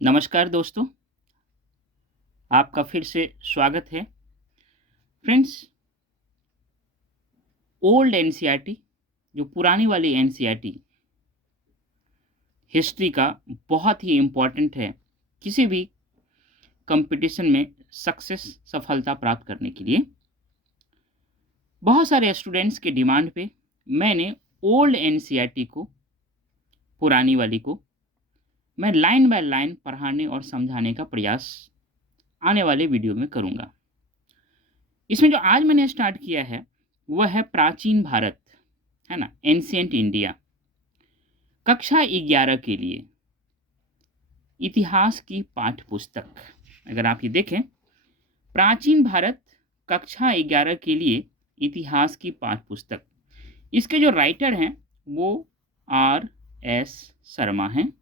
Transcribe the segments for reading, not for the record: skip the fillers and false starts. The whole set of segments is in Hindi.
नमस्कार दोस्तों, आपका फिर से स्वागत है। फ्रेंड्स, ओल्ड एनसीईआरटी जो पुरानी वाली एनसीईआरटी हिस्ट्री का बहुत ही इम्पोर्टेंट है किसी भी कंपटीशन में सफलता प्राप्त करने के लिए। बहुत सारे स्टूडेंट्स के डिमांड पे मैंने ओल्ड एनसीईआरटी को, पुरानी वाली को, मैं लाइन बाय लाइन पढ़ाने और समझाने का प्रयास आने वाले वीडियो में करूँगा। इसमें जो आज मैंने स्टार्ट किया है वह है प्राचीन भारत, है ना, एंशिएंट इंडिया। कक्षा 11 के लिए इतिहास की पाठ्य पुस्तक। अगर आप ये देखें, प्राचीन भारत कक्षा 11 के लिए इतिहास की पाठ्य पुस्तक। इसके जो राइटर हैं वो आर एस शर्मा हैं।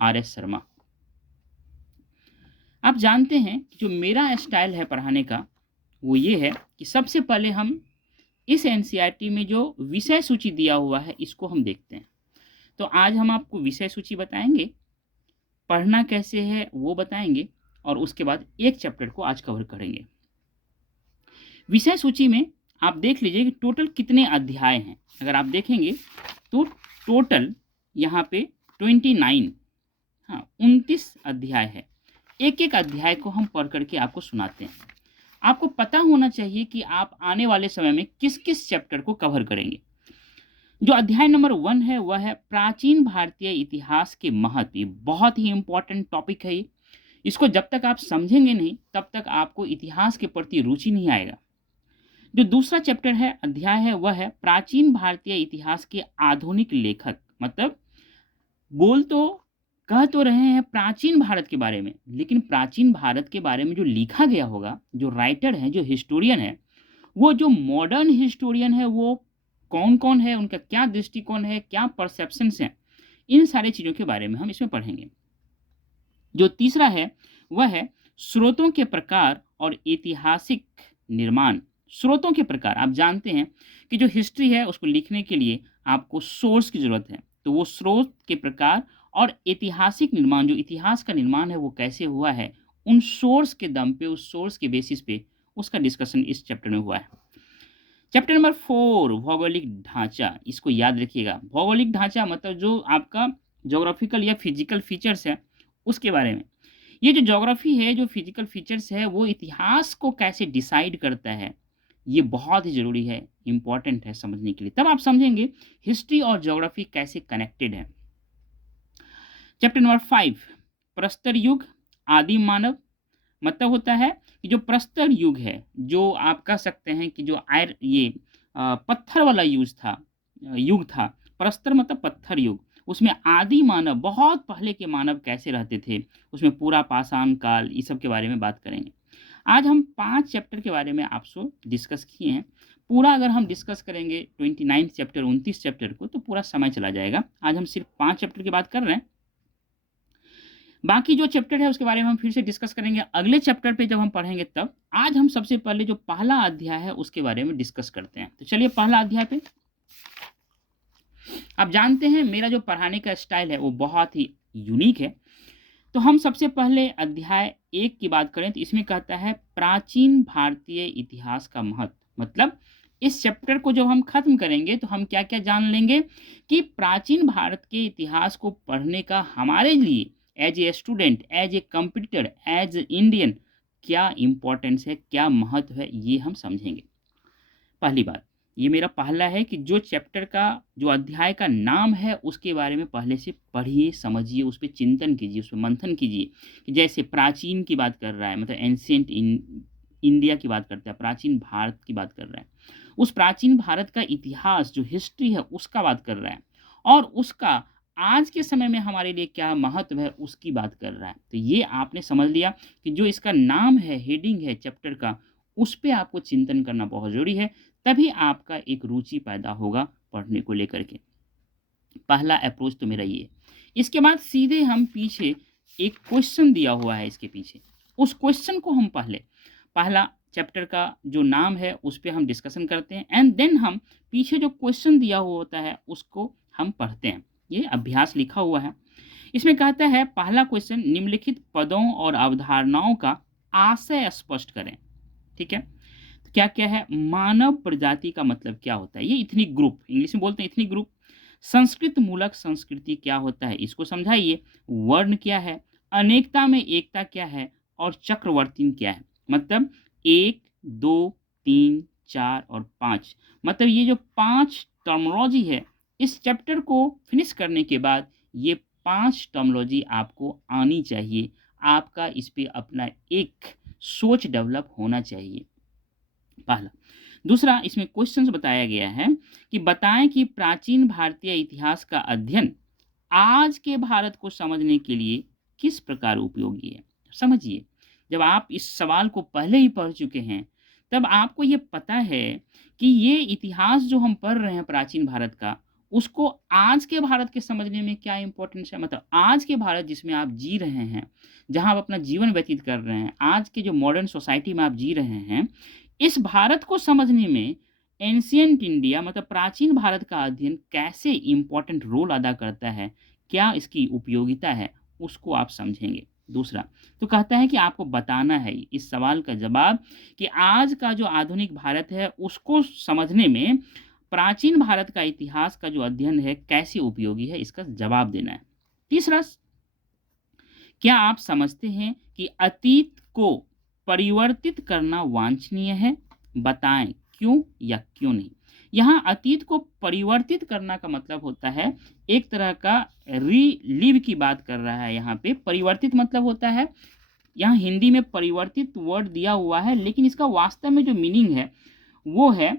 R S Sharma. आप जानते हैं कि जो मेरा स्टाइल है पढ़ाने का वो ये है कि सबसे पहले हम इस एनसीईआरटी में जो विषय सूची दिया हुआ है इसको हम देखते हैं। तो आज हम आपको विषय सूची बताएंगे, पढ़ना कैसे है वो बताएंगे, और उसके बाद एक चैप्टर को आज कवर करेंगे। विषय सूची में आप देख लीजिए कि टोटल कितने अध्याय हैं। अगर आप देखेंगे तो टोटल यहाँ पे 29, हाँ 29 अध्याय है। एक एक अध्याय को हम पढ़ करके आपको सुनाते हैं। आपको पता होना चाहिए कि आप आने वाले समय में किस किस चैप्टर को कवर करेंगे। जो अध्याय नंबर 1 है वह है प्राचीन भारतीय इतिहास के महत्व। ये बहुत ही इंपॉर्टेंट टॉपिक है। इसको जब तक आप समझेंगे नहीं तब तक आपको इतिहास के प्रति रुचि नहीं आएगा। जो दूसरा चैप्टर है, अध्याय है, वह है प्राचीन भारतीय इतिहास के आधुनिक लेखक। मतलब बोल तो कह तो रहे हैं प्राचीन भारत के बारे में, लेकिन प्राचीन भारत के बारे में जो लिखा गया होगा, जो राइटर है, जो हिस्टोरियन है, वो जो मॉडर्न हिस्टोरियन है वो कौन कौन है, उनका क्या दृष्टिकोण है, क्या परसेप्शंस हैं, इन सारी चीज़ों के बारे में हम इसमें पढ़ेंगे। जो तीसरा है वह है स्रोतों के प्रकार और ऐतिहासिक निर्माण। स्रोतों के प्रकार, आप जानते हैं कि जो हिस्ट्री है उसको लिखने के लिए आपको सोर्स की ज़रूरत है। तो वो स्रोत के प्रकार और ऐतिहासिक निर्माण, जो इतिहास का निर्माण है वो कैसे हुआ है, उन सोर्स के दम पे, उस सोर्स के बेसिस पे उसका डिस्कशन इस चैप्टर में हुआ है। चैप्टर नंबर 4, भौगोलिक ढांचा। इसको याद रखिएगा। भौगोलिक ढांचा मतलब जो आपका ज्योग्राफिकल या फिजिकल फीचर्स है उसके बारे में। ये जो ज्योग्राफी है, जो फिजिकल फीचर्स है, वो इतिहास को कैसे डिसाइड करता है, ये बहुत ही ज़रूरी है, इम्पॉर्टेंट है समझने के लिए। तब आप समझेंगे हिस्ट्री और ज्योग्राफी कैसे कनेक्टेड है। चैप्टर नंबर 5, प्रस्तर युग, आदिम मानव। मतलब होता है कि जो प्रस्तर युग है, जो आप कह सकते हैं कि जो पत्थर वाला युग था। प्रस्तर मतलब पत्थर युग। उसमें आदि मानव, बहुत पहले के मानव कैसे रहते थे, उसमें पूरा पाषाण काल, इस सब के बारे में बात करेंगे। आज हम 5 चैप्टर के बारे में आपसे डिस्कस किए हैं। पूरा अगर हम डिस्कस करेंगे 29 चैप्टर, 29 चैप्टर को, तो पूरा समय चला जाएगा। आज हम सिर्फ 5 चैप्टर की बात कर रहे हैं। बाकी जो चैप्टर है उसके बारे में हम फिर से डिस्कस करेंगे अगले चैप्टर पे जब हम पढ़ेंगे तब। आज हम सबसे पहले जो पहला अध्याय है उसके बारे में डिस्कस करते हैं। तो चलिए पहला अध्याय पे। आप जानते हैं मेरा जो पढ़ाने का स्टाइल है वो बहुत ही यूनिक है। तो हम सबसे पहले अध्याय 1 की बात करें तो इसमें कहता है प्राचीन भारतीय इतिहास का महत्व। मतलब इस चैप्टर को जब हम खत्म करेंगे तो हम क्या क्या जान लेंगे कि प्राचीन भारत के इतिहास को पढ़ने का हमारे लिए as a student, as a competitor, as Indian क्या इम्पोर्टेंस है, क्या महत्व है, ये हम समझेंगे। पहली बात, ये मेरा पहला है कि जो चैप्टर का, जो अध्याय का नाम है उसके बारे में पहले से पढ़िए, समझिए, उस पर चिंतन कीजिए, उस पर मंथन कीजिए। कि जैसे प्राचीन की बात कर रहा है, मतलब एंशिएंट इंडिया की बात करता है, प्राचीन भारत की बात कर रहा है, उस प्राचीन भारत का इतिहास, जो हिस्ट्री है उसका बात कर रहा है, और उसका आज के समय में हमारे लिए क्या महत्व है उसकी बात कर रहा है। तो ये आपने समझ लिया कि जो इसका नाम है, हेडिंग है चैप्टर का, उस पे आपको चिंतन करना बहुत ज़रूरी है। तभी आपका एक रुचि पैदा होगा पढ़ने को लेकर के। पहला अप्रोच तो मेरा ये है। इसके बाद सीधे हम पीछे एक क्वेश्चन दिया हुआ है, इसके पीछे उस क्वेश्चन को हम पहला चैप्टर का जो नाम है उस पर हम डिस्कशन करते हैं, एंड देन हम पीछे जो क्वेश्चन दिया हुआ होता है उसको हम पढ़ते हैं। ये अभ्यास लिखा हुआ है। इसमें कहता है पहला क्वेश्चन, निम्नलिखित पदों और अवधारणाओं का आशय स्पष्ट करें। ठीक है, तो क्या क्या है? मानव प्रजाति का मतलब क्या होता है? ये इथनिक ग्रुप, इंग्लिश में बोलते हैं इथनिक ग्रुप। संस्कृत मूलक संस्कृति क्या होता है, इसको समझाइए। वर्ण क्या है? अनेकता में एकता क्या है? और चक्रवर्ती क्या है? मतलब 1, 2, 3, 4 और 5, मतलब ये जो 5 टर्मिनोलॉजी है, इस चैप्टर को फिनिश करने के बाद ये 5 टर्मिनोलॉजी आपको आनी चाहिए। आपका इस पे अपना एक सोच डेवलप होना चाहिए, पहला। दूसरा, इसमें क्वेश्चंस बताया गया है कि बताएं कि प्राचीन भारतीय इतिहास का अध्ययन आज के भारत को समझने के लिए किस प्रकार उपयोगी है। समझिए, जब आप इस सवाल को पहले ही पढ़ चुके हैं, तब आपको ये पता है कि ये इतिहास जो हम पढ़ रहे हैं प्राचीन भारत का, उसको आज के भारत के समझने में क्या इंपॉर्टेंस है। मतलब आज के भारत जिसमें आप जी रहे हैं, जहां आप अपना जीवन व्यतीत कर रहे हैं, आज के जो मॉडर्न सोसाइटी में आप जी रहे हैं, इस भारत को समझने में एंशियंट इंडिया मतलब प्राचीन भारत का अध्ययन कैसे इंपॉर्टेंट रोल अदा करता है, क्या इसकी उपयोगिता है, उसको आप समझेंगे। दूसरा, तो कहता है कि आपको बताना है इस सवाल का जवाब कि आज का जो आधुनिक भारत है उसको समझने में प्राचीन भारत का इतिहास का जो अध्ययन है कैसे उपयोगी है, इसका जवाब देना है। तीसरा, क्या आप समझते हैं कि अतीत को परिवर्तित करना वांछनीय है? बताएं क्यों या क्यों नहीं। यहाँ अतीत को परिवर्तित करना का मतलब होता है एक तरह का रीलिव की बात कर रहा है। यहाँ पे परिवर्तित मतलब होता है, यहाँ हिंदी में परिवर्तित वर्ड दिया हुआ है, लेकिन इसका वास्तव में जो मीनिंग है वो है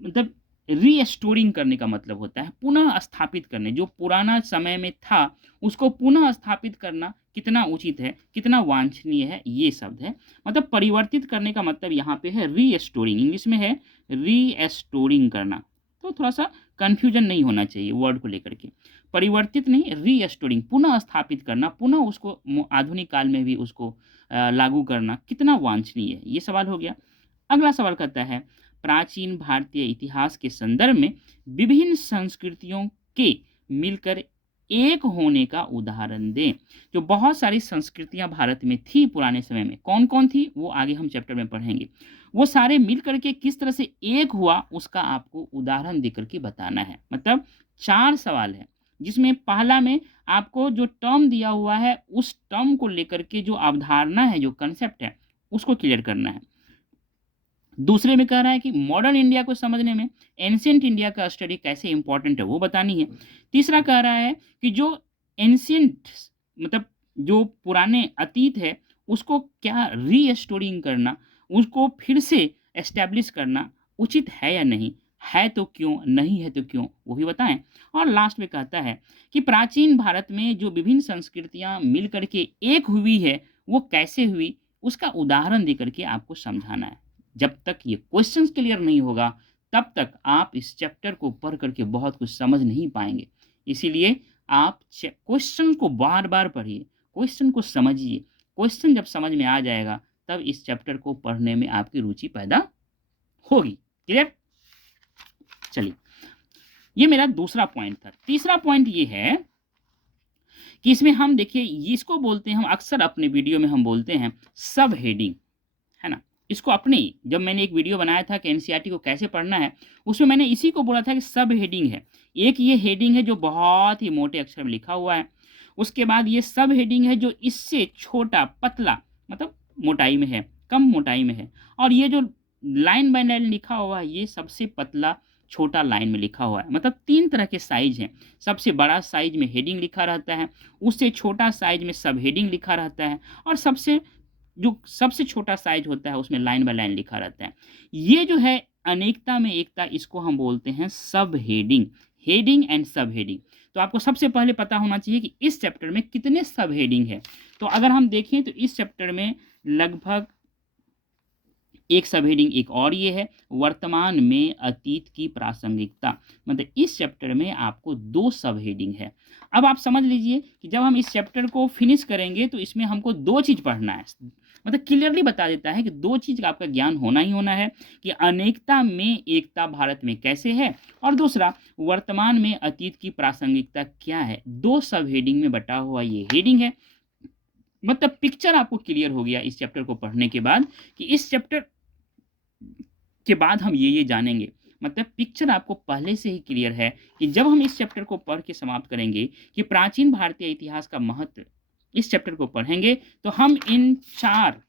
मतलब रीस्टोरिंग करने का मतलब होता है पुनः स्थापित करने। जो पुराना समय में था उसको पुनः स्थापित करना कितना उचित है, कितना वांछनीय है, ये शब्द है। मतलब परिवर्तित करने का मतलब यहाँ पे है रीस्टोरिंग, इंग्लिश में है रीस्टोरिंग करना। तो थोड़ा सा कन्फ्यूजन नहीं होना चाहिए वर्ड को लेकर के। परिवर्तित नहीं, रीस्टोरिंग, पुनः स्थापित करना, पुनः उसको आधुनिक काल में भी उसको लागू करना कितना वांछनीय है, ये सवाल हो गया। अगला सवाल कहता है प्राचीन भारतीय इतिहास के संदर्भ में विभिन्न संस्कृतियों के मिलकर एक होने का उदाहरण दें। जो बहुत सारी संस्कृतियां भारत में थी पुराने समय में, कौन कौन थी वो आगे हम चैप्टर में पढ़ेंगे। वो सारे मिलकर के किस तरह से एक हुआ उसका आपको उदाहरण देकर के बताना है। मतलब 4 सवाल है, जिसमें पहला में आपको जो टर्म दिया हुआ है उस टर्म को लेकर के जो अवधारणा है, जो कंसेप्ट है, उसको क्लियर करना है। दूसरे में कह रहा है कि मॉडर्न इंडिया को समझने में एंशियंट इंडिया का स्टडी कैसे इंपॉर्टेंट है वो बतानी है। तीसरा कह रहा है कि जो एंशियंट मतलब जो पुराने अतीत है उसको क्या रीस्टोरिंग करना, उसको फिर से एस्टैब्लिश करना उचित है या नहीं, है तो क्यों, नहीं है तो क्यों, वो भी बताएं। और लास्ट में कहता है कि प्राचीन भारत में जो विभिन्न संस्कृतियां मिल करके एक हुई है वो कैसे हुई, उसका उदाहरण देकर के आपको समझाना है। जब तक ये क्वेश्चंस क्लियर नहीं होगा तब तक आप इस चैप्टर को पढ़ करके बहुत कुछ समझ नहीं पाएंगे। इसीलिए आप क्वेश्चन को बार बार पढ़िए, क्वेश्चन को समझिए। क्वेश्चन जब समझ में आ जाएगा तब इस चैप्टर को पढ़ने में आपकी रुचि पैदा होगी। क्लियर? चलिए, ये मेरा दूसरा पॉइंट था। तीसरा पॉइंट ये है कि इसमें हम देखिए, इसको बोलते हैं, हम अक्सर अपने वीडियो में हम बोलते हैं सब हेडिंग, है ना। इसको अपने जब मैंने एक वीडियो बनाया था कि एनसीईआरटी को कैसे पढ़ना है, उसमें मैंने इसी को बोला था कि सब हेडिंग है। एक ये हेडिंग है जो बहुत ही मोटे अक्षर में लिखा हुआ है, उसके बाद ये सब हेडिंग है जो इससे छोटा पतला मतलब मोटाई में है, कम मोटाई में है, और ये जो लाइन बाय लाइन लिखा हुआ है ये सबसे पतला छोटा लाइन में लिखा हुआ है। मतलब 3 तरह के साइज हैं। सबसे बड़ा साइज में हेडिंग लिखा रहता है, उससे छोटा साइज में सब हेडिंग लिखा रहता है, और जो सबसे छोटा साइज होता है उसमें लाइन बाय लाइन लिखा रहता है। ये जो है अनेकता में एकता, इसको हम बोलते हैं सब हेडिंग, हेडिंग एंड सब हेडिंग। तो आपको सबसे पहले पता होना चाहिए कि इस चैप्टर में कितने सब हेडिंग है। तो अगर हम देखें तो इस चैप्टर में लगभग एक सब हेडिंग एक और ये है, वर्तमान में अतीत की प्रासंगिकता। मतलब इस चैप्टर में आपको 2 सब हेडिंग है। अब आप समझ लीजिए कि जब हम इस चैप्टर को फिनिश करेंगे तो इसमें हमको 2 चीज़ पढ़ना है। मतलब क्लियरली बता देता है कि दो चीज़ का आपका ज्ञान होना ही होना है कि अनेकता में एकता भारत में कैसे है, और दूसरा वर्तमान में अतीत की प्रासंगिकता क्या है। दो सब हेडिंग में बटा हुआ ये हेडिंग है। मतलब पिक्चर आपको क्लियर हो गया इस चैप्टर को पढ़ने के बाद कि इस चैप्टर के बाद हम ये जानेंगे। मतलब पिक्चर आपको पहले से ही क्लियर है कि जब हम इस चैप्टर को पढ़ के समाप्त करेंगे कि प्राचीन भारतीय इतिहास का महत्व, इस चैप्टर को पढ़ेंगे तो हम इन 4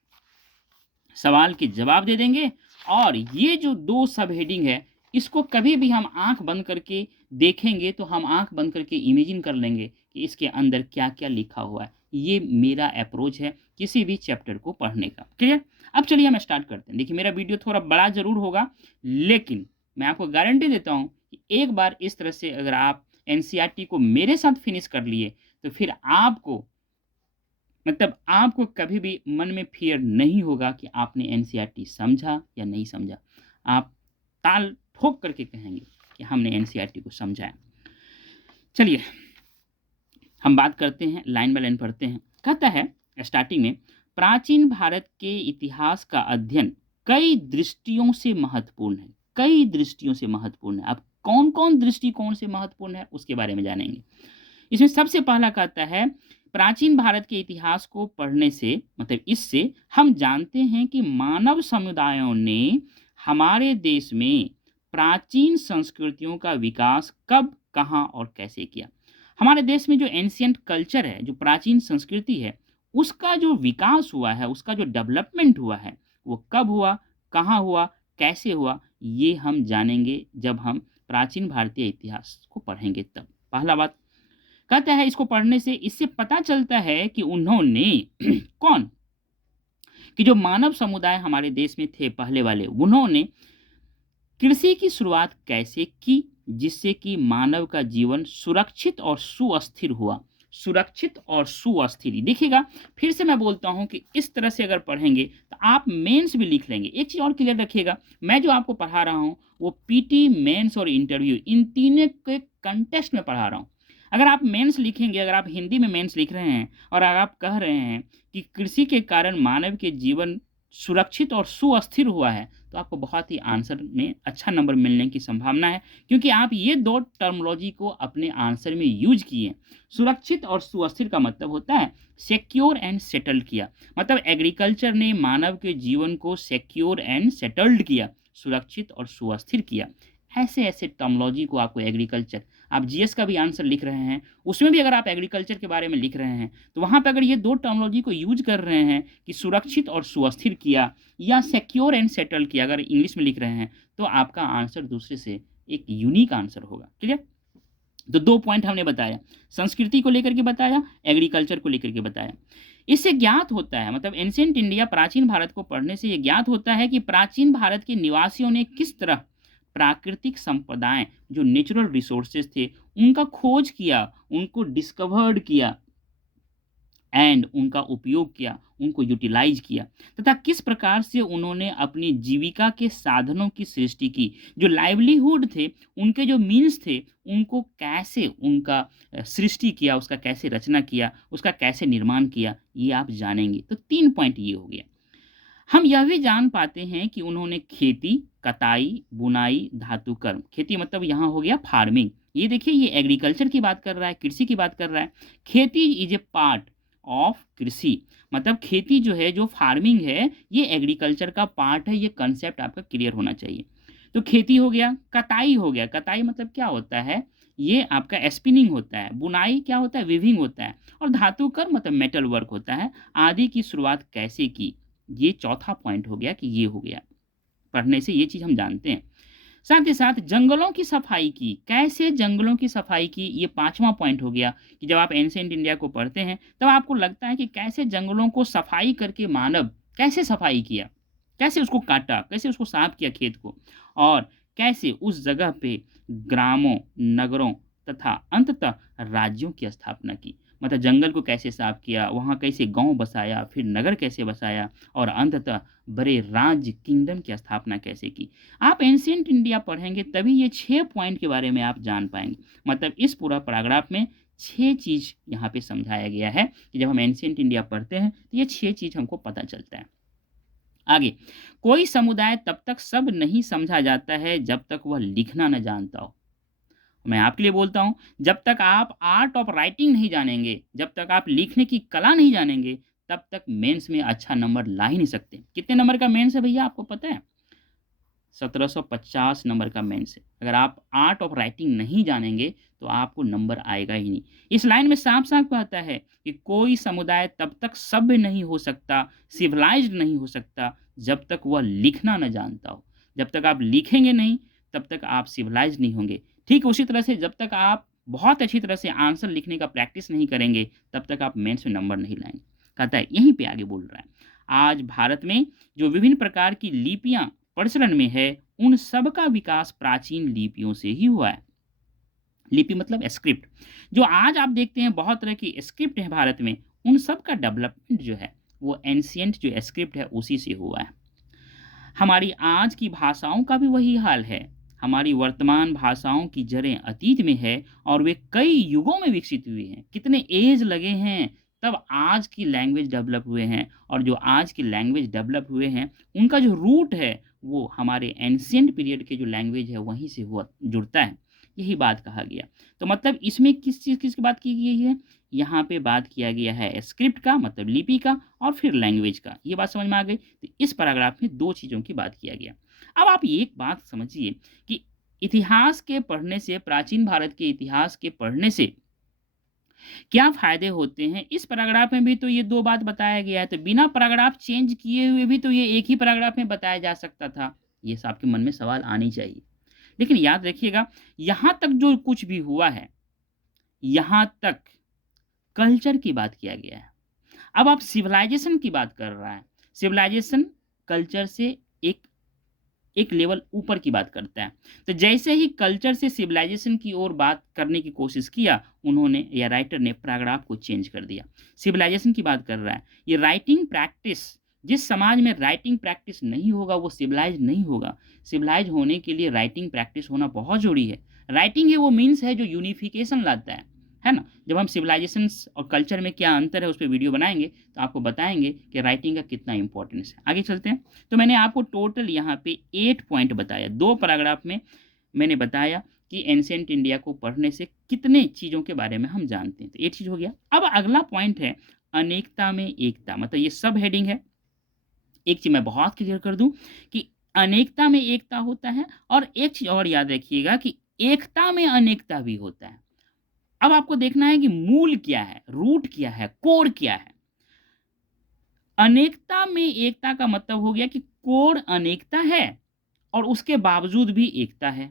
सवाल के जवाब दे देंगे। और ये जो 2 सब हेडिंग है, इसको कभी भी हम आँख बंद करके देखेंगे तो हम आँख बंद करके इमेजिन कर लेंगे कि इसके अंदर क्या-क्या लिखा हुआ है। ये मेरा अप्रोच है किसी भी चैप्टर को पढ़ने का। क्लियर? अब चलिए हम स्टार्ट करते हैं। देखिए मेरा वीडियो थोड़ा बड़ा ज़रूर होगा, लेकिन मैं आपको गारंटी देता हूँ कि एक बार इस तरह से अगर आप एनसीईआरटी को मेरे साथ फिनिश कर लिए, तो फिर आपको मतलब आपको कभी भी मन में फ़ियर नहीं होगा कि आपने एनसीईआरटी समझा या नहीं समझा। आप ताल ठोक करके कहेंगे कि हमने एनसीईआरटी को समझा है। चलिए, हम बात करते हैं, लाइन बाय लाइन पढ़ते हैं। कहता है स्टार्टिंग में, प्राचीन भारत के इतिहास का अध्ययन कई दृष्टियों से महत्वपूर्ण है। कई दृष्टियों से महत्वपूर्ण है। अब कौन-कौन दृष्टिकोण से महत्वपूर्ण है, उसके बारे में जानेंगे। इसमें सबसे पहला कहता है, प्राचीन भारत के इतिहास को पढ़ने से मतलब इससे हम जानते हैं कि मानव समुदायों ने हमारे देश में प्राचीन संस्कृतियों का विकास कब, कहाँ और कैसे किया। हमारे देश में जो एंशिएंट कल्चर है, जो प्राचीन संस्कृति है, उसका जो विकास हुआ है, उसका जो डेवलपमेंट हुआ है, वो कब हुआ, कहाँ हुआ, कैसे हुआ, ये हम जानेंगे जब हम प्राचीन भारतीय इतिहास को पढ़ेंगे तब। पहला बात कहता है, इसको पढ़ने से इससे पता चलता है कि उन्होंने कौन, कि जो मानव समुदाय हमारे देश में थे पहले वाले, उन्होंने कृषि की शुरुआत कैसे की, जिससे कि मानव का जीवन सुरक्षित और सुस्थिर हुआ। सुरक्षित और सुस्थिर, देखिएगा फिर से मैं बोलता हूं कि इस तरह से अगर पढ़ेंगे तो आप मेंस भी लिख लेंगे। एक चीज और क्लियर रखिएगा, मैं जो आपको पढ़ा रहा हूं वो पीटी, मेंस और इंटरव्यू, इन तीनों के कंटेस्ट में पढ़ा रहा हूं। अगर आप मेंस लिखेंगे, अगर आप हिंदी में मेंस लिख रहे हैं और अगर आप कह रहे हैं कि कृषि के कारण मानव के जीवन सुरक्षित और सुस्थिर हुआ है, तो आपको बहुत ही आंसर में अच्छा नंबर मिलने की संभावना है, क्योंकि आप ये 2 टर्मिनोलॉजी को अपने आंसर में यूज़ किए। सुरक्षित और सुस्थिर का मतलब होता है सिक्योर एंड सेटल्ड किया। मतलब एग्रीकल्चर ने मानव के जीवन को सिक्योर एंड सेटल्ड किया, सुरक्षित और सुस्थिर किया। ऐसे-ऐसे टर्मिनोलॉजी को आपको एग्रीकल्चर, आप जीएस का भी आंसर लिख रहे हैं, उसमें भी अगर आप एग्रीकल्चर के बारे में लिख रहे हैं, तो वहाँ पे अगर ये 2 टर्मिनोलॉजी को यूज़ कर रहे हैं कि सुरक्षित और सुस्थिर किया या सिक्योर एंड सेटल्ड किया, अगर इंग्लिश में लिख रहे हैं, तो आपका आंसर दूसरे से एक यूनिक आंसर होगा। क्लियर? तो 2 पॉइंट हमने बताया, संस्कृति को लेकर के बताया, एग्रीकल्चर को लेकर के बताया। इससे ज्ञात होता है, मतलब एंशिएंट इंडिया, प्राचीन भारत को पढ़ने से ये ज्ञात होता है कि प्राचीन भारत के निवासियों ने किस तरह प्राकृतिक संपदाएं, जो नेचुरल रिसोर्सेज थे, उनका खोज किया, उनको डिस्कवर्ड किया एंड उनका उपयोग किया, उनको यूटिलाइज किया, तथा किस प्रकार से उन्होंने अपनी जीविका के साधनों की सृष्टि की। जो लाइवलीहुड थे, उनके जो मीन्स थे, उनको कैसे उनका सृष्टि किया, उसका कैसे रचना किया, उसका कैसे निर्माण किया, ये आप जानेंगे। तो 3 पॉइंट ये हो गया। हम यह भी जान पाते हैं कि उन्होंने खेती, कटाई, बुनाई, धातु कर्म, खेती मतलब यहाँ हो गया फार्मिंग। ये देखिए, ये एग्रीकल्चर की बात कर रहा है, कृषि की बात कर रहा है। खेती इज ए पार्ट ऑफ कृषि, मतलब खेती जो है, जो फार्मिंग है, ये एग्रीकल्चर का पार्ट है। ये कंसेप्ट आपका क्लियर होना चाहिए। तो खेती हो गया, कटाई हो गया, कटाई मतलब क्या होता है, ये आपका स्पिनिंग होता है। बुनाई क्या होता है, वीविंग होता है। और धातु कर्म मतलब मेटल वर्क होता है। आदि की शुरुआत कैसे की, ये चौथा पॉइंट हो गया कि ये हो गया। पढ़ने से ये चीज़ हम जानते हैं। साथ ही साथ जंगलों की सफाई की, कैसे जंगलों की सफाई की, ये 5वां पॉइंट हो गया कि जब आप एंशिएंट इंडिया को पढ़ते हैं, तब आपको लगता है कि कैसे जंगलों को सफाई करके मानव कैसे सफाई किया, कैसे उसको काटा, कैसे उसको साफ किया खेत को, और कैसे उस जगह पे ग्रामों, नगरों तथा अंततः राज्यों की स्थापना की। मतलब जंगल को कैसे साफ किया, वहाँ कैसे गांव बसाया, फिर नगर कैसे बसाया और अंततः बड़े राज्य किंगडम की स्थापना कैसे की। आप एंशिएंट इंडिया पढ़ेंगे तभी ये 6 पॉइंट के बारे में आप जान पाएंगे। मतलब इस पूरा पैराग्राफ में 6 चीज़ यहाँ पे समझाया गया है कि जब हम एंशिएंट इंडिया पढ़ते हैं तो ये 6 चीज़ हमको पता चलता है। आगे, कोई समुदाय तब तक सब नहीं समझा जाता है जब तक वह लिखना न जानता हो। मैं आपके लिए बोलता हूँ, जब तक आप आर्ट ऑफ राइटिंग नहीं जानेंगे, जब तक आप लिखने की कला नहीं जानेंगे, तब तक मेंस में अच्छा नंबर ला ही नहीं सकते। कितने नंबर का मेंस है भैया आपको पता है? 1750 नंबर का मेंस है। अगर आप आर्ट ऑफ राइटिंग नहीं जानेंगे, तो आपको नंबर आएगा ही नहीं। इस लाइन में साफ-साफ कहता है कि कोई समुदाय तब तक सभ्य नहीं हो सकता, सिविलाइज्ड नहीं हो सकता, जब तक वह लिखना न जानता हो। जब तक आप लिखेंगे नहीं, तब तक आप सिविलाइज्ड नहीं होंगे। ठीक उसी तरह से जब तक आप बहुत अच्छी तरह से आंसर लिखने का प्रैक्टिस नहीं करेंगे, तब तक आप मेंस में नंबर नहीं लाएँगे। कहता है यहीं पे आगे बोल रहा है, आज भारत में जो विभिन्न प्रकार की लिपियाँ प्रचलन में है, उन सब का विकास प्राचीन लिपियों से ही हुआ है। लिपि मतलब स्क्रिप्ट। जो आज आप देखते हैं बहुत तरह की स्क्रिप्ट है भारत में, उन सब का डेवलपमेंट जो है, वो एंशिएंट जो स्क्रिप्ट है उसी से हुआ है। हमारी आज की भाषाओं का भी वही हाल है। हमारी वर्तमान भाषाओं की जड़ें अतीत में है और वे कई युगों में विकसित हुई हैं। कितने एज लगे हैं तब आज की लैंग्वेज डेवलप हुए हैं, और जो आज की लैंग्वेज डेवलप हुए हैं उनका जो रूट है वो हमारे एंशिएंट पीरियड के जो लैंग्वेज है वहीं से हुआ जुड़ता है। यही बात कहा गया। तो मतलब इसमें किस चीज़ की बात की गई है? यहाँ पे बात किया गया है स्क्रिप्ट का मतलब लिपि का, और फिर लैंग्वेज का। ये बात समझ में आ गई? तो इस पैराग्राफ में 2 चीज़ों की बात किया गया। अब आप एक बात समझिए कि इतिहास के पढ़ने से, प्राचीन भारत के इतिहास के पढ़ने से क्या फ़ायदे होते हैं? इस पैराग्राफ में भी तो ये 2 बात बताया गया है, तो बिना पैराग्राफ चेंज किए हुए भी तो ये एक ही पैराग्राफ में बताया जा सकता था। ये स आपके मन में सवाल आनी चाहिए। लेकिन याद रखिएगा, यहाँ तक जो कुछ भी हुआ है, यहाँ तक कल्चर की बात किया गया है। अब आप सिविलाइजेशन की बात कर रहा है। सिविलाइजेशन कल्चर से एक एक लेवल ऊपर की बात करता है। तो जैसे ही कल्चर से सिविलाइजेशन की ओर बात करने की कोशिश किया, उन्होंने या राइटर ने पैराग्राफ को चेंज कर दिया। सिविलाइजेशन की बात कर रहा है। ये राइटिंग प्रैक्टिस, जिस समाज में राइटिंग प्रैक्टिस नहीं होगा वो सिविलाइज नहीं होगा। सिविलाइज होने के लिए राइटिंग प्रैक्टिस होना बहुत ज़रूरी है। राइटिंग ही वो मीन्स है जो यूनिफिकेशन लाता है ना? जब हम सिविलाइजेशंस और कल्चर में क्या अंतर है उस पे वीडियो बनाएँगे, तो आपको बताएँगे कि राइटिंग का कितना इम्पोर्टेंस है। आगे चलते हैं। तो मैंने आपको टोटल यहाँ पे 8 पॉइंट बताया। 2 पैराग्राफ में मैंने बताया कि एंशिएंट इंडिया को पढ़ने से कितने चीज़ों के बारे में हम जानते हैं। तो ये चीज़ हो गया। अब अगला पॉइंट है अनेकता में एकता, मतलब ये सब हेडिंग है। एक चीज़ मैं बहुत क्लियर कर दूँ कि अनेकता में एकता होता है, और एक चीज़ और याद रखिएगा कि एकता में अनेकता भी होता है। अब आपको देखना है कि मूल क्या है, रूट क्या है, कोर क्या है। अनेकता में एकता का मतलब हो गया कि कोर अनेकता है और उसके बावजूद भी एकता है।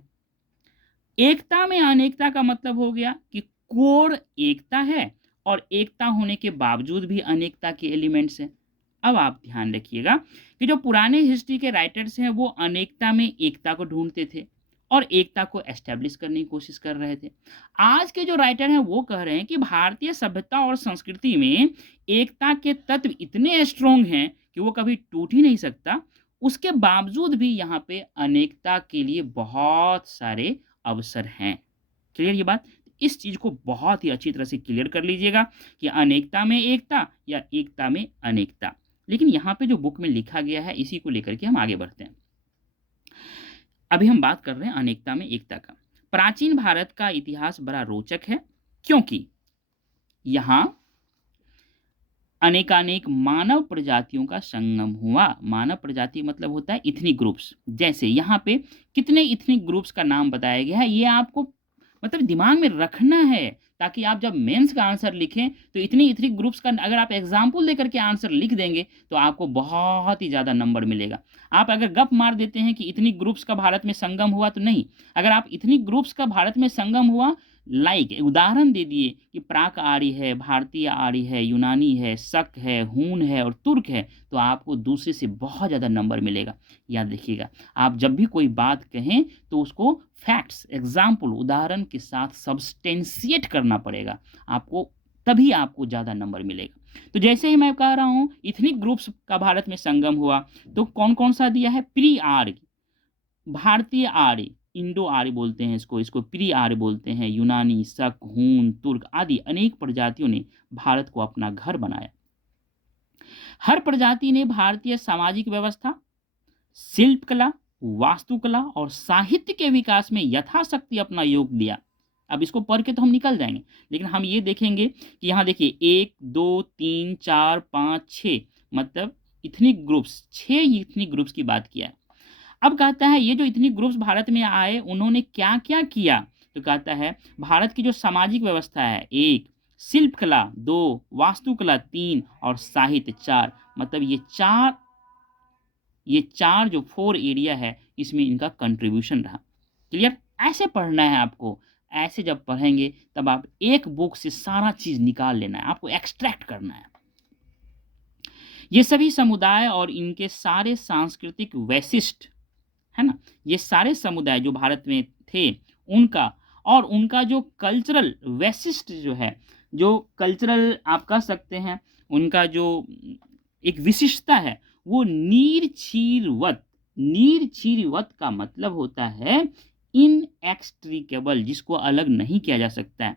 एकता में अनेकता का मतलब हो गया कि कोर एकता है और एकता होने के बावजूद भी अनेकता के एलिमेंट्स हैं। अब आप ध्यान रखिएगा कि जो पुराने हिस्ट्री के राइटर्स हैं वो अनेकता में एकता को ढूंढते थे और एकता को एस्टेब्लिश करने की कोशिश कर रहे थे। आज के जो राइटर हैं वो कह रहे हैं कि भारतीय सभ्यता और संस्कृति में एकता के तत्व इतने स्ट्रोंग हैं कि वो कभी टूट ही नहीं सकता। उसके बावजूद भी यहाँ पे अनेकता के लिए बहुत सारे अवसर हैं। क्लियर ये बात? इस चीज़ को बहुत ही अच्छी तरह से क्लियर कर लीजिएगा कि अनेकता में एकता या एकता में अनेकता। लेकिन यहाँ पे जो बुक में लिखा गया है इसी को लेकर के हम आगे बढ़ते हैं। अभी हम बात कर रहे हैं अनेकता में एकता का। प्राचीन भारत का इतिहास बड़ा रोचक है, क्योंकि यहाँ अनेकानेक मानव प्रजातियों का संगम हुआ। मानव प्रजाति मतलब होता है इथनिक ग्रुप्स। जैसे यहाँ पे कितने इथनिक ग्रुप्स का नाम बताया गया है, ये आपको मतलब दिमाग में रखना है, ताकि आप जब मेंस का आंसर लिखें तो इतनी इथनिक ग्रुप्स का अगर आप एग्जाम्पल देकर के आंसर लिख देंगे तो आपको बहुत ही ज़्यादा नंबर मिलेगा। आप अगर गप मार देते हैं कि इथनिक ग्रुप्स का भारत में संगम हुआ, तो नहीं। अगर आप इथनिक ग्रुप्स का भारत में संगम हुआ, लाइक उदाहरण दे दिए कि प्राक आर्य है, भारतीय आर्य है, यूनानी है, शक है, हून है और तुर्क है, तो आपको दूसरे से बहुत ज़्यादा नंबर मिलेगा। याद रखिएगा, आप जब भी कोई बात कहें तो उसको फैक्ट्स, एग्जाम्पल, उदाहरण के साथ सब्सटेंशिएट करना पड़ेगा। आपको तभी आपको ज़्यादा नंबर मिलेगा। तो जैसे ही मैं कह रहा हूँ इथनिक ग्रुप्स का भारत में संगम हुआ, तो कौन कौन सा दिया है? प्री आर्य, भारतीय आर्य, इंडो आर्य बोलते हैं इसको प्री आर्य बोलते हैं, यूनानी, शक, हून, तुर्क आदि अनेक प्रजातियों ने भारत को अपना घर बनाया। हर प्रजाति ने भारतीय सामाजिक व्यवस्था, शिल्पकला, वास्तुकला और साहित्य के विकास में यथाशक्ति अपना योग दिया। अब इसको पढ़ के तो हम निकल जाएंगे, लेकिन हम ये देखेंगे कि यहाँ देखिए 1 2 3 4 5 6, मतलब इथनिक ग्रुप्स, 6 इथनिक ग्रुप्स की बात किया है। अब कहता है ये जो इथनिक ग्रुप्स भारत में आए उन्होंने क्या क्या किया? तो कहता है भारत की जो सामाजिक व्यवस्था है 1, शिल्पकला 2, वास्तुकला 3 और साहित्य 4, मतलब ये चार जो 4 एरिया है इसमें इनका कंट्रीब्यूशन रहा। क्लियर? ऐसे पढ़ना है आपको। ऐसे जब पढ़ेंगे तब आप एक बुक से सारा चीज निकाल लेना है, आपको एक्सट्रैक्ट करना है। ये सभी समुदाय और इनके सारे सांस्कृतिक वैशिष्ट, है ना, ये सारे समुदाय जो भारत में थे उनका जो कल्चरल वैशिष्ट जो है, जो कल्चरल आप कह सकते हैं, उनका जो एक विशिष्टता है वो नीरछीरवत का मतलब होता है इनएक्सट्रिकेबल, जिसको अलग नहीं किया जा सकता है।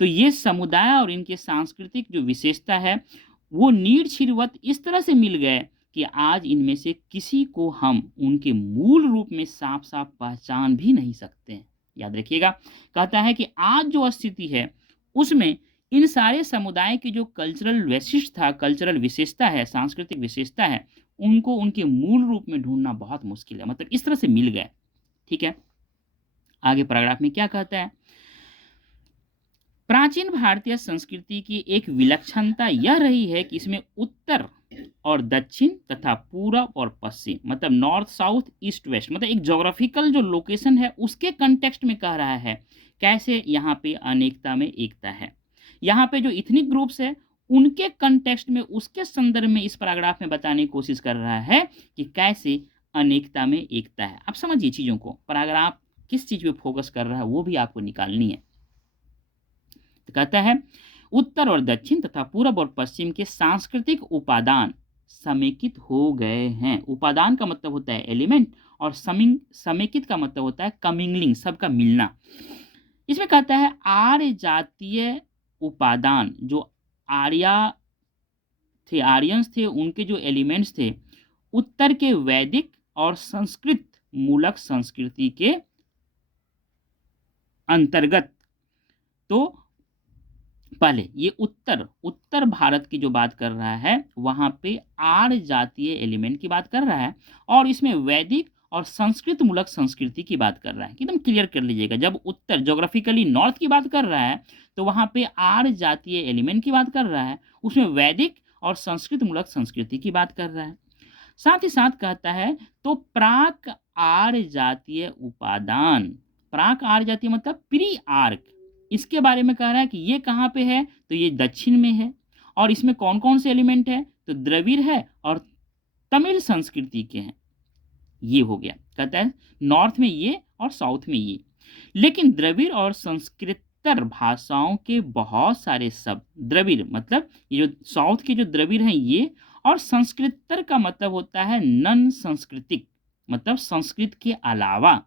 तो ये समुदाय और इनके सांस्कृतिक जो विशेषता है वो नीरछीरवत इस तरह से मिल गए कि आज इनमें से किसी को हम उनके मूल रूप में साफ साफ पहचान भी नहीं सकते हैं। याद रखिएगा, कहता है कि आज जो स्थिति है उसमें इन सारे समुदाय की जो कल्चरल वैशिष्ट था, कल्चरल विशेषता है, सांस्कृतिक विशेषता है, उनको उनके मूल रूप में ढूंढना बहुत मुश्किल है। मतलब इस तरह से मिल गए। ठीक है, आगे पैराग्राफ में क्या कहता है? प्राचीन भारतीय संस्कृति की एक विलक्षणता यह रही है कि इसमें उत्तर और दक्षिण तथा पूरब और पश्चिम, मतलब नॉर्थ साउथ ईस्ट वेस्ट, मतलब एक ज्योग्राफिकल जो लोकेशन है उसके कंटेक्स्ट में कह रहा है कैसे यहाँ पे अनेकता में एकता है। यहाँ पे जो इथनिक ग्रुप्स है उनके कंटेक्स्ट में, उसके संदर्भ में इस पैराग्राफ में बताने की कोशिश कर रहा है कि कैसे अनेकता में एकता है। आप समझिए चीजों को, पैराग्राफ किस चीज पे फोकस कर रहा है वो भी आपको निकालनी है। तो कहता है उत्तर और दक्षिण तथा पूर्व और पश्चिम के सांस्कृतिक उपादान समेकित हो गए हैं। उपादान का मतलब होता है एलिमेंट, और समेकित का मतलब होता है कमिंगलिंग, सबका मिलना। इसमें कहता है आर्य जातीय उपादान, जो आर्यंस थे, उनके जो एलिमेंट्स थे उत्तर के वैदिक और संस्कृत मूलक संस्कृति के अंतर्गत। तो पहले ये उत्तर भारत की जो बात कर रहा है वहां पे आर्य जातीय एलिमेंट की बात कर रहा है, और इसमें वैदिक और संस्कृत मूलक संस्कृति की बात कर रहा है। एकदम क्लियर कर लीजिएगा, जब उत्तर ज्योग्राफिकली नॉर्थ की बात कर रहा है तो वहां पे आर्य जातीय एलिमेंट की बात कर रहा है, उसमें वैदिक और संस्कृत मूलक संस्कृति की बात कर रहा है। साथ ही साथ कहता है तो प्राक आर्य जातीय उपादान, प्राक आर्य जातीय मतलब प्री आर्क, इसके बारे में कह रहा है कि ये कहाँ पे है? तो ये दक्षिण में है। और इसमें कौन कौन से एलिमेंट है? तो द्रविड़ है और तमिल संस्कृति के हैं। ये हो गया, कहता है नॉर्थ में ये और साउथ में ये। लेकिन द्रविड़ और संस्कृतर भाषाओं के बहुत सारे शब्द, द्रविड़ मतलब ये जो साउथ के जो द्रविड़ हैं ये, और संस्कृतर का मतलब होता है नन सांस्कृतिक, मतलब संस्कृत के अलावा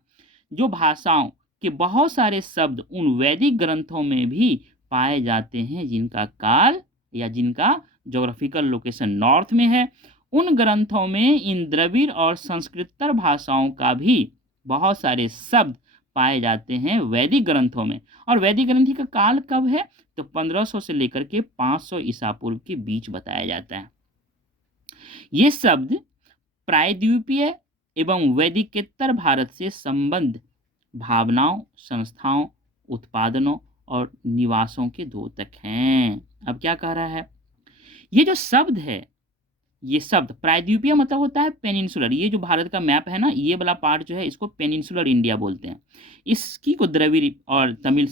जो भाषाओं के बहुत सारे शब्द उन वैदिक ग्रंथों में भी पाए जाते हैं जिनका काल या जिनका ज्योग्राफिकल लोकेशन नॉर्थ में है। उन ग्रंथों में इन द्रविड़ और संस्कृतर भाषाओं का भी बहुत सारे शब्द पाए जाते हैं वैदिक ग्रंथों में। और वैदिक ग्रंथ का काल कब है? तो 1500 से लेकर के 500 ईसा पूर्व के बीच बताया जाता है। ये शब्द प्रायद्वीपीय एवं वैदिकेतर भारत से संबंध भावनाओं, संस्थाओं, उत्पादनों और निवासों के द्योतक हैं। अब क्या कह रहा है? ये जो शब्द है, ये शब्द प्रायद्वीपीय मतलब होता है पेनिनसुलर, ये जो भारत का मैप है ना, ये वाला पार्ट जो है इसको पेनिनसुलर इंडिया बोलते हैं। इसकी को द्रविड़ और तमिल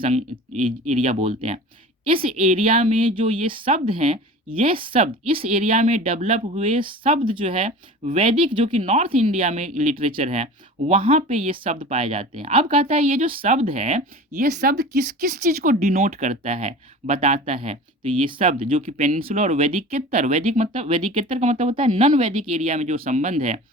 एरिया बोलते हैं। इस एरिया में जो ये शब्द हैं ये शब्द इस एरिया में डेवलप हुए शब्द जो है वैदिक, जो कि नॉर्थ इंडिया में लिटरेचर है, वहाँ पे ये शब्द पाए जाते हैं। अब कहता है ये जो शब्द है, ये शब्द किस किस चीज़ को डिनोट करता है, बताता है। तो ये शब्द जो कि पेनिनसुला और वैदिकेतर, वैदिकेतर का मतलब होता है नॉन वैदिक एरिया में जो संबंध है,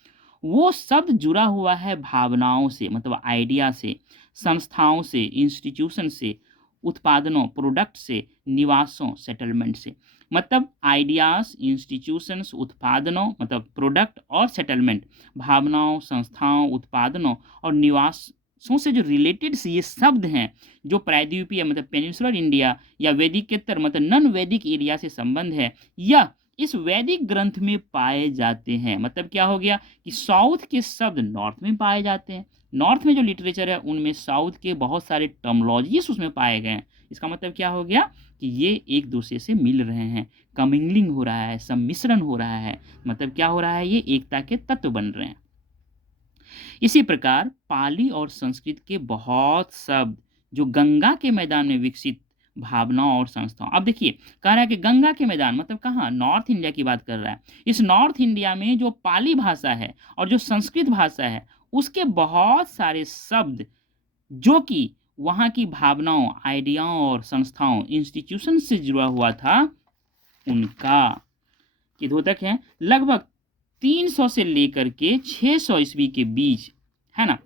वो शब्द जुड़ा हुआ है भावनाओं से, मतलब आइडिया से, संस्थाओं से, इंस्टीट्यूशन से, उत्पादनों, प्रोडक्ट से, निवासों, सेटलमेंट से। मतलब आइडियाज, इंस्टीट्यूशंस, उत्पादनों मतलब प्रोडक्ट और सेटलमेंट, भावनाओं, संस्थाओं, उत्पादनों और निवासों से जो रिलेटेड ये शब्द हैं, जो प्रायद्वीपीय मतलब पेनिनसुलर इंडिया या वैदिकेतर मतलब नॉन वैदिक एरिया से संबंध है, या इस वैदिक ग्रंथ में पाए जाते हैं। मतलब क्या हो गया कि साउथ के शब्द नॉर्थ में पाए जाते हैं, नॉर्थ में जो लिटरेचर है उनमें साउथ के बहुत सारे टर्मोलॉजीज उसमें पाए गए हैं। इसका मतलब क्या हो गया कि ये एक दूसरे से मिल रहे हैं, कमिंगलिंग हो रहा है, सम्मिश्रण हो रहा है। मतलब क्या हो रहा है, ये एकता के तत्व बन रहे हैं। इसी प्रकार पाली और संस्कृत के बहुत शब्द जो गंगा के मैदान में विकसित भावनाओं और संस्थाओं, अब देखिए कह रहा है कि गंगा के मैदान मतलब कहाँ, नॉर्थ इंडिया की बात कर रहा है। इस नॉर्थ इंडिया में जो पाली भाषा है और जो संस्कृत भाषा है, उसके बहुत सारे शब्द जो कि वहाँ की भावनाओं, आइडियाओं और संस्थाओं, इंस्टीट्यूशन से जुड़ा हुआ था, उनका किधर तक है, लगभग 300 से लेकर के 600 ईस्वी के बीच, है ना।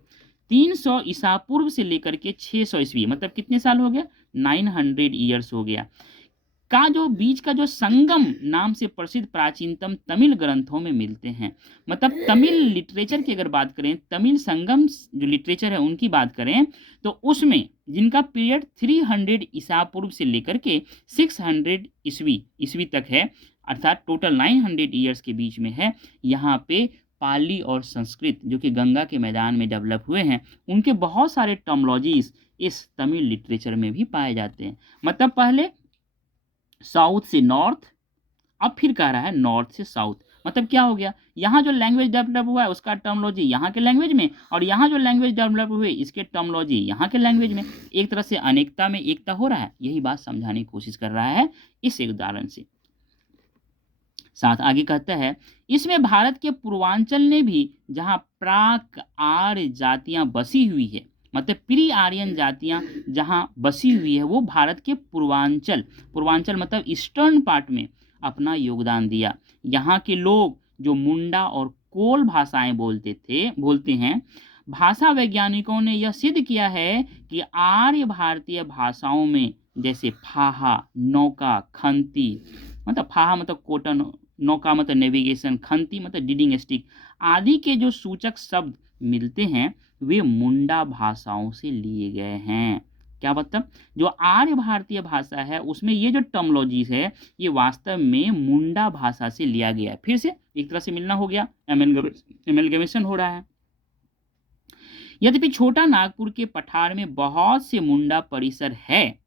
300 ईसा पूर्व से लेकर के 600 ईस्वी मतलब कितने साल हो गया, 900 ईयर्स हो गया, का जो बीच का जो संगम नाम से प्रसिद्ध प्राचीनतम तमिल ग्रंथों में मिलते हैं। मतलब तमिल लिटरेचर की अगर बात करें, तमिल संगम जो लिटरेचर है उनकी बात करें, तो उसमें जिनका पीरियड 300 ईसा पूर्व से लेकर के 600 ईस्वी तक है, अर्थात टोटल 900 ईयर्स के बीच में है, यहाँ पे पाली और संस्कृत जो कि गंगा के मैदान में डेवलप हुए हैं, उनके बहुत सारे टर्मोलॉजीज इस तमिल लिटरेचर में भी पाए जाते हैं। मतलब पहले साउथ से नॉर्थ, अब फिर कह रहा है नॉर्थ से साउथ। मतलब क्या हो गया, यहाँ जो लैंग्वेज डेवलप हुआ है उसका टर्मोलॉजी यहाँ के लैंग्वेज में, और यहाँ जो लैंग्वेज डेवलप हुए इसके टर्मोलॉजी यहाँ के लैंग्वेज में। एक तरह से अनेकता में एकता हो रहा है, यही बात समझाने की कोशिश कर रहा है इस एक उदाहरण से। साथ आगे कहता है, इसमें भारत के पूर्वांचल ने भी, जहाँ प्राक आर्य जातियां बसी हुई है, मतलब प्री आर्यन जातियां जहाँ बसी हुई है, वो भारत के पूर्वांचल, पूर्वांचल मतलब ईस्टर्न पार्ट में अपना योगदान दिया। यहाँ के लोग जो मुंडा और कोल भाषाएं बोलते हैं, भाषा वैज्ञानिकों ने यह सिद्ध किया है कि आर्य भारतीय भाषाओं में जैसे फाहा, नौका, खंती मतलब फाहा मतलब कोटन, नौका मतलब नेविगेशन, खंती मतलब डीडिंग स्टिक आदि के जो सूचक शब्द मिलते हैं, वे मुंडा भाषाओं से लिए गए हैं। क्या मतलब, जो आर्य भारतीय भाषा है उसमें ये जो टर्मोलॉजीज है, ये वास्तव में मुंडा भाषा से लिया गया है। फिर से एक तरह से मिलना हो गया, एमेलगमेशन हो रहा है। यद्यपि छोटा नागपुर के पठार में बहुत से मुंडा परिसर है,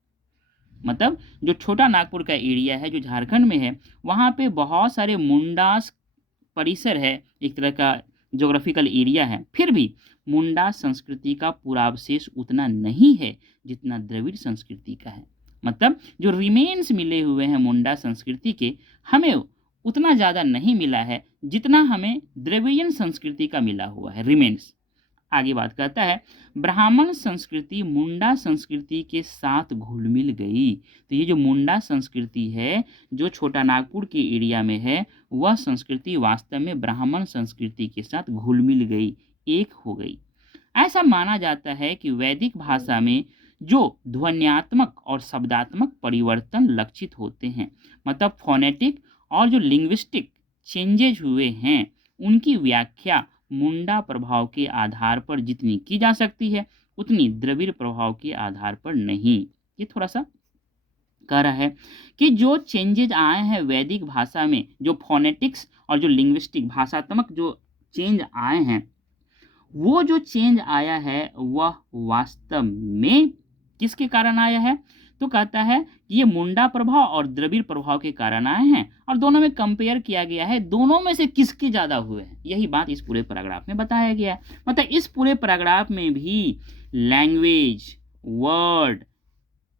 मतलब जो छोटा नागपुर का एरिया है जो झारखंड में है, वहाँ पे बहुत सारे मुंडास परिसर है, एक तरह का ज्योग्राफिकल एरिया है। फिर भी मुंडा संस्कृति का पूरावशेष उतना नहीं है जितना द्रविड़ संस्कृति का है। मतलब जो रिमेन्स मिले हुए हैं मुंडा संस्कृति के, हमें उतना ज़्यादा नहीं मिला है जितना हमें द्रविड़ियन संस्कृति का मिला हुआ है रिमेन्स। आगे बात करता है, ब्राह्मण संस्कृति मुंडा संस्कृति के साथ घुल मिल गई। तो ये जो मुंडा संस्कृति है जो छोटा नागपुर के एरिया में है, वह संस्कृति वास्तव में ब्राह्मण संस्कृति के साथ घुल मिल गई, एक हो गई। ऐसा माना जाता है कि वैदिक भाषा में जो ध्वन्यात्मक और शब्दात्मक परिवर्तन लक्षित होते हैं, मतलब फोनेटिक और जो लिंग्विस्टिक चेंजेज हुए हैं, उनकी व्याख्या मुंडा प्रभाव के आधार पर जितनी की जा सकती है, उतनी द्रविड़ प्रभाव के आधार पर नहीं। ये थोड़ा सा कह रहा है कि जो चेंजेज आए हैं वैदिक भाषा में, जो फोनेटिक्स और जो लिंग्विस्टिक भाषात्मक जो चेंज आए हैं, वो जो चेंज आया है वह वास्तव में किसके कारण आया है, तो कहता है कि ये मुंडा प्रभाव और द्रविड़ प्रभाव के कारण आए हैं, और दोनों में कंपेयर किया गया है, दोनों में से किसके ज़्यादा हुए हैं, यही बात इस पूरे पैराग्राफ में बताया गया है। मतलब इस पूरे पैराग्राफ में भी लैंग्वेज, वर्ड,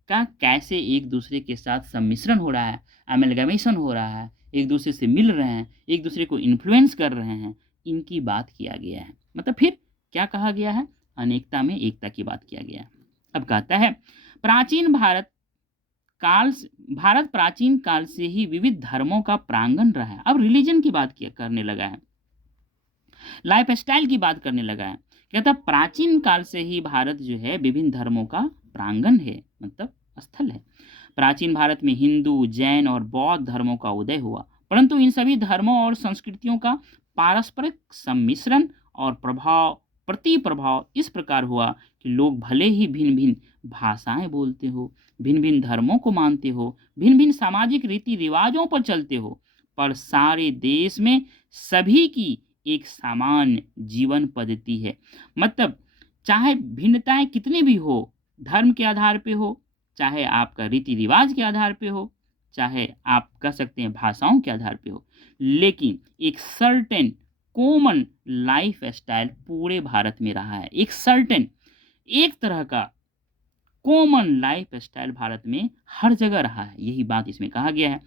का कैसे एक दूसरे के साथ सम्मिश्रण हो रहा है, अमेलगमेशन हो रहा है, एक दूसरे से मिल रहे हैं, एक दूसरे को इन्फ्लुएंस कर रहे हैं, इनकी बात किया गया है। मतलब फिर क्या कहा गया है? अनेकता में एकता की बात किया गया है। अब कहता है प्राचीन भारत प्राचीन काल से ही विविध धर्मों का प्रांगण रहा है। अब रिलीजन की बात किया करने लगा है, लाइफ स्टाइल की बात करने लगा है। कहता प्राचीन काल से ही भारत जो है विभिन्न धर्मों का प्रांगण है, मतलब स्थल है। प्राचीन भारत में हिंदू, जैन और बौद्ध धर्मों का उदय हुआ, परंतु इन सभी धर्मों और संस्कृतियों का पारस्परिक सम्मिश्रण और प्रभाव इस प्रकार हुआ कि लोग भले ही भिन्न भिन्न भाषाएं बोलते हो, भिन्न भिन्न धर्मों को मानते हो, भिन्न भिन्न सामाजिक रीति रिवाजों पर चलते हो, पर सारे देश में सभी की एक सामान्य जीवन पद्धति है। मतलब चाहे भिन्नताएं कितनी भी हो, धर्म के आधार पे हो, चाहे आपका रीति रिवाज के आधार पे हो, चाहे आप कह सकते हैं भाषाओं के आधार पे हो, लेकिन एक सर्टेन कॉमन लाइफ स्टाइल पूरे भारत में रहा है। एक सर्टेन, एक तरह का कॉमन लाइफ स्टाइल भारत में हर जगह रहा है। यही बात इसमें कहा गया है।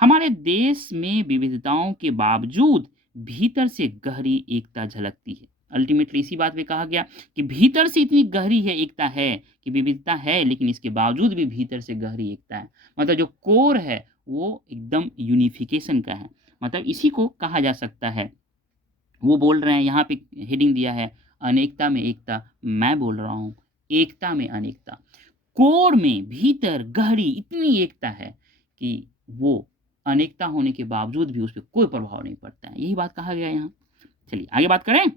हमारे देश में विविधताओं के बावजूद भीतर से गहरी एकता झलकती है। अल्टीमेटली इसी बात में कहा गया कि भीतर से इतनी गहरी है एकता है कि विविधता है, लेकिन इसके बावजूद भी भीतर से गहरी एकता है। मतलब जो कोर है वो एकदम यूनिफिकेशन का है। मतलब इसी को कहा जा सकता है। वो बोल रहे हैं, यहाँ पे हेडिंग दिया है अनेकता में एकता, मैं बोल रहा हूँ एकता में अनेकता। कोर में भीतर गहरी इतनी एकता है कि वो अनेकता होने के बावजूद भी उस पर कोई प्रभाव नहीं पड़ता है। यही बात कहा गया है यहाँ। चलिए आगे बात करें।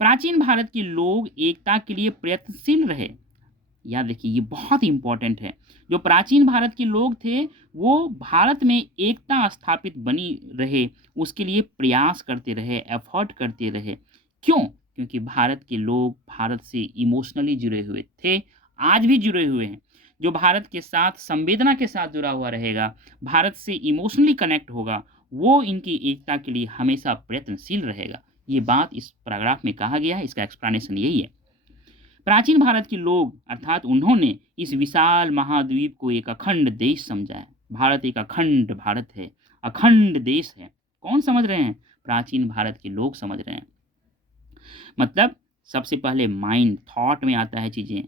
प्राचीन भारत के लोग एकता के लिए प्रयत्नशील रहे। याद रखिए ये बहुत इंपॉर्टेंट है। जो प्राचीन भारत के लोग थे वो भारत में एकता स्थापित बनी रहे, उसके लिए प्रयास करते रहे, एफर्ट करते रहे। क्यों? क्योंकि भारत के लोग भारत से इमोशनली जुड़े हुए थे, आज भी जुड़े हुए हैं। जो भारत के साथ संवेदना के साथ जुड़ा हुआ रहेगा, भारत से इमोशनली कनेक्ट होगा, वो इनकी एकता के लिए हमेशा प्रयत्नशील रहेगा। ये बात इस पैराग्राफ में कहा गया है, इसका एक्सप्लेनेशन यही है। प्राचीन भारत के लोग अर्थात उन्होंने इस विशाल महाद्वीप को एक अखंड देश समझा है। भारत एक अखंड भारत है, अखंड देश है। कौन समझ रहे हैं? प्राचीन भारत के लोग समझ रहे हैं। मतलब सबसे पहले माइंड थॉट में आता है चीज़ें,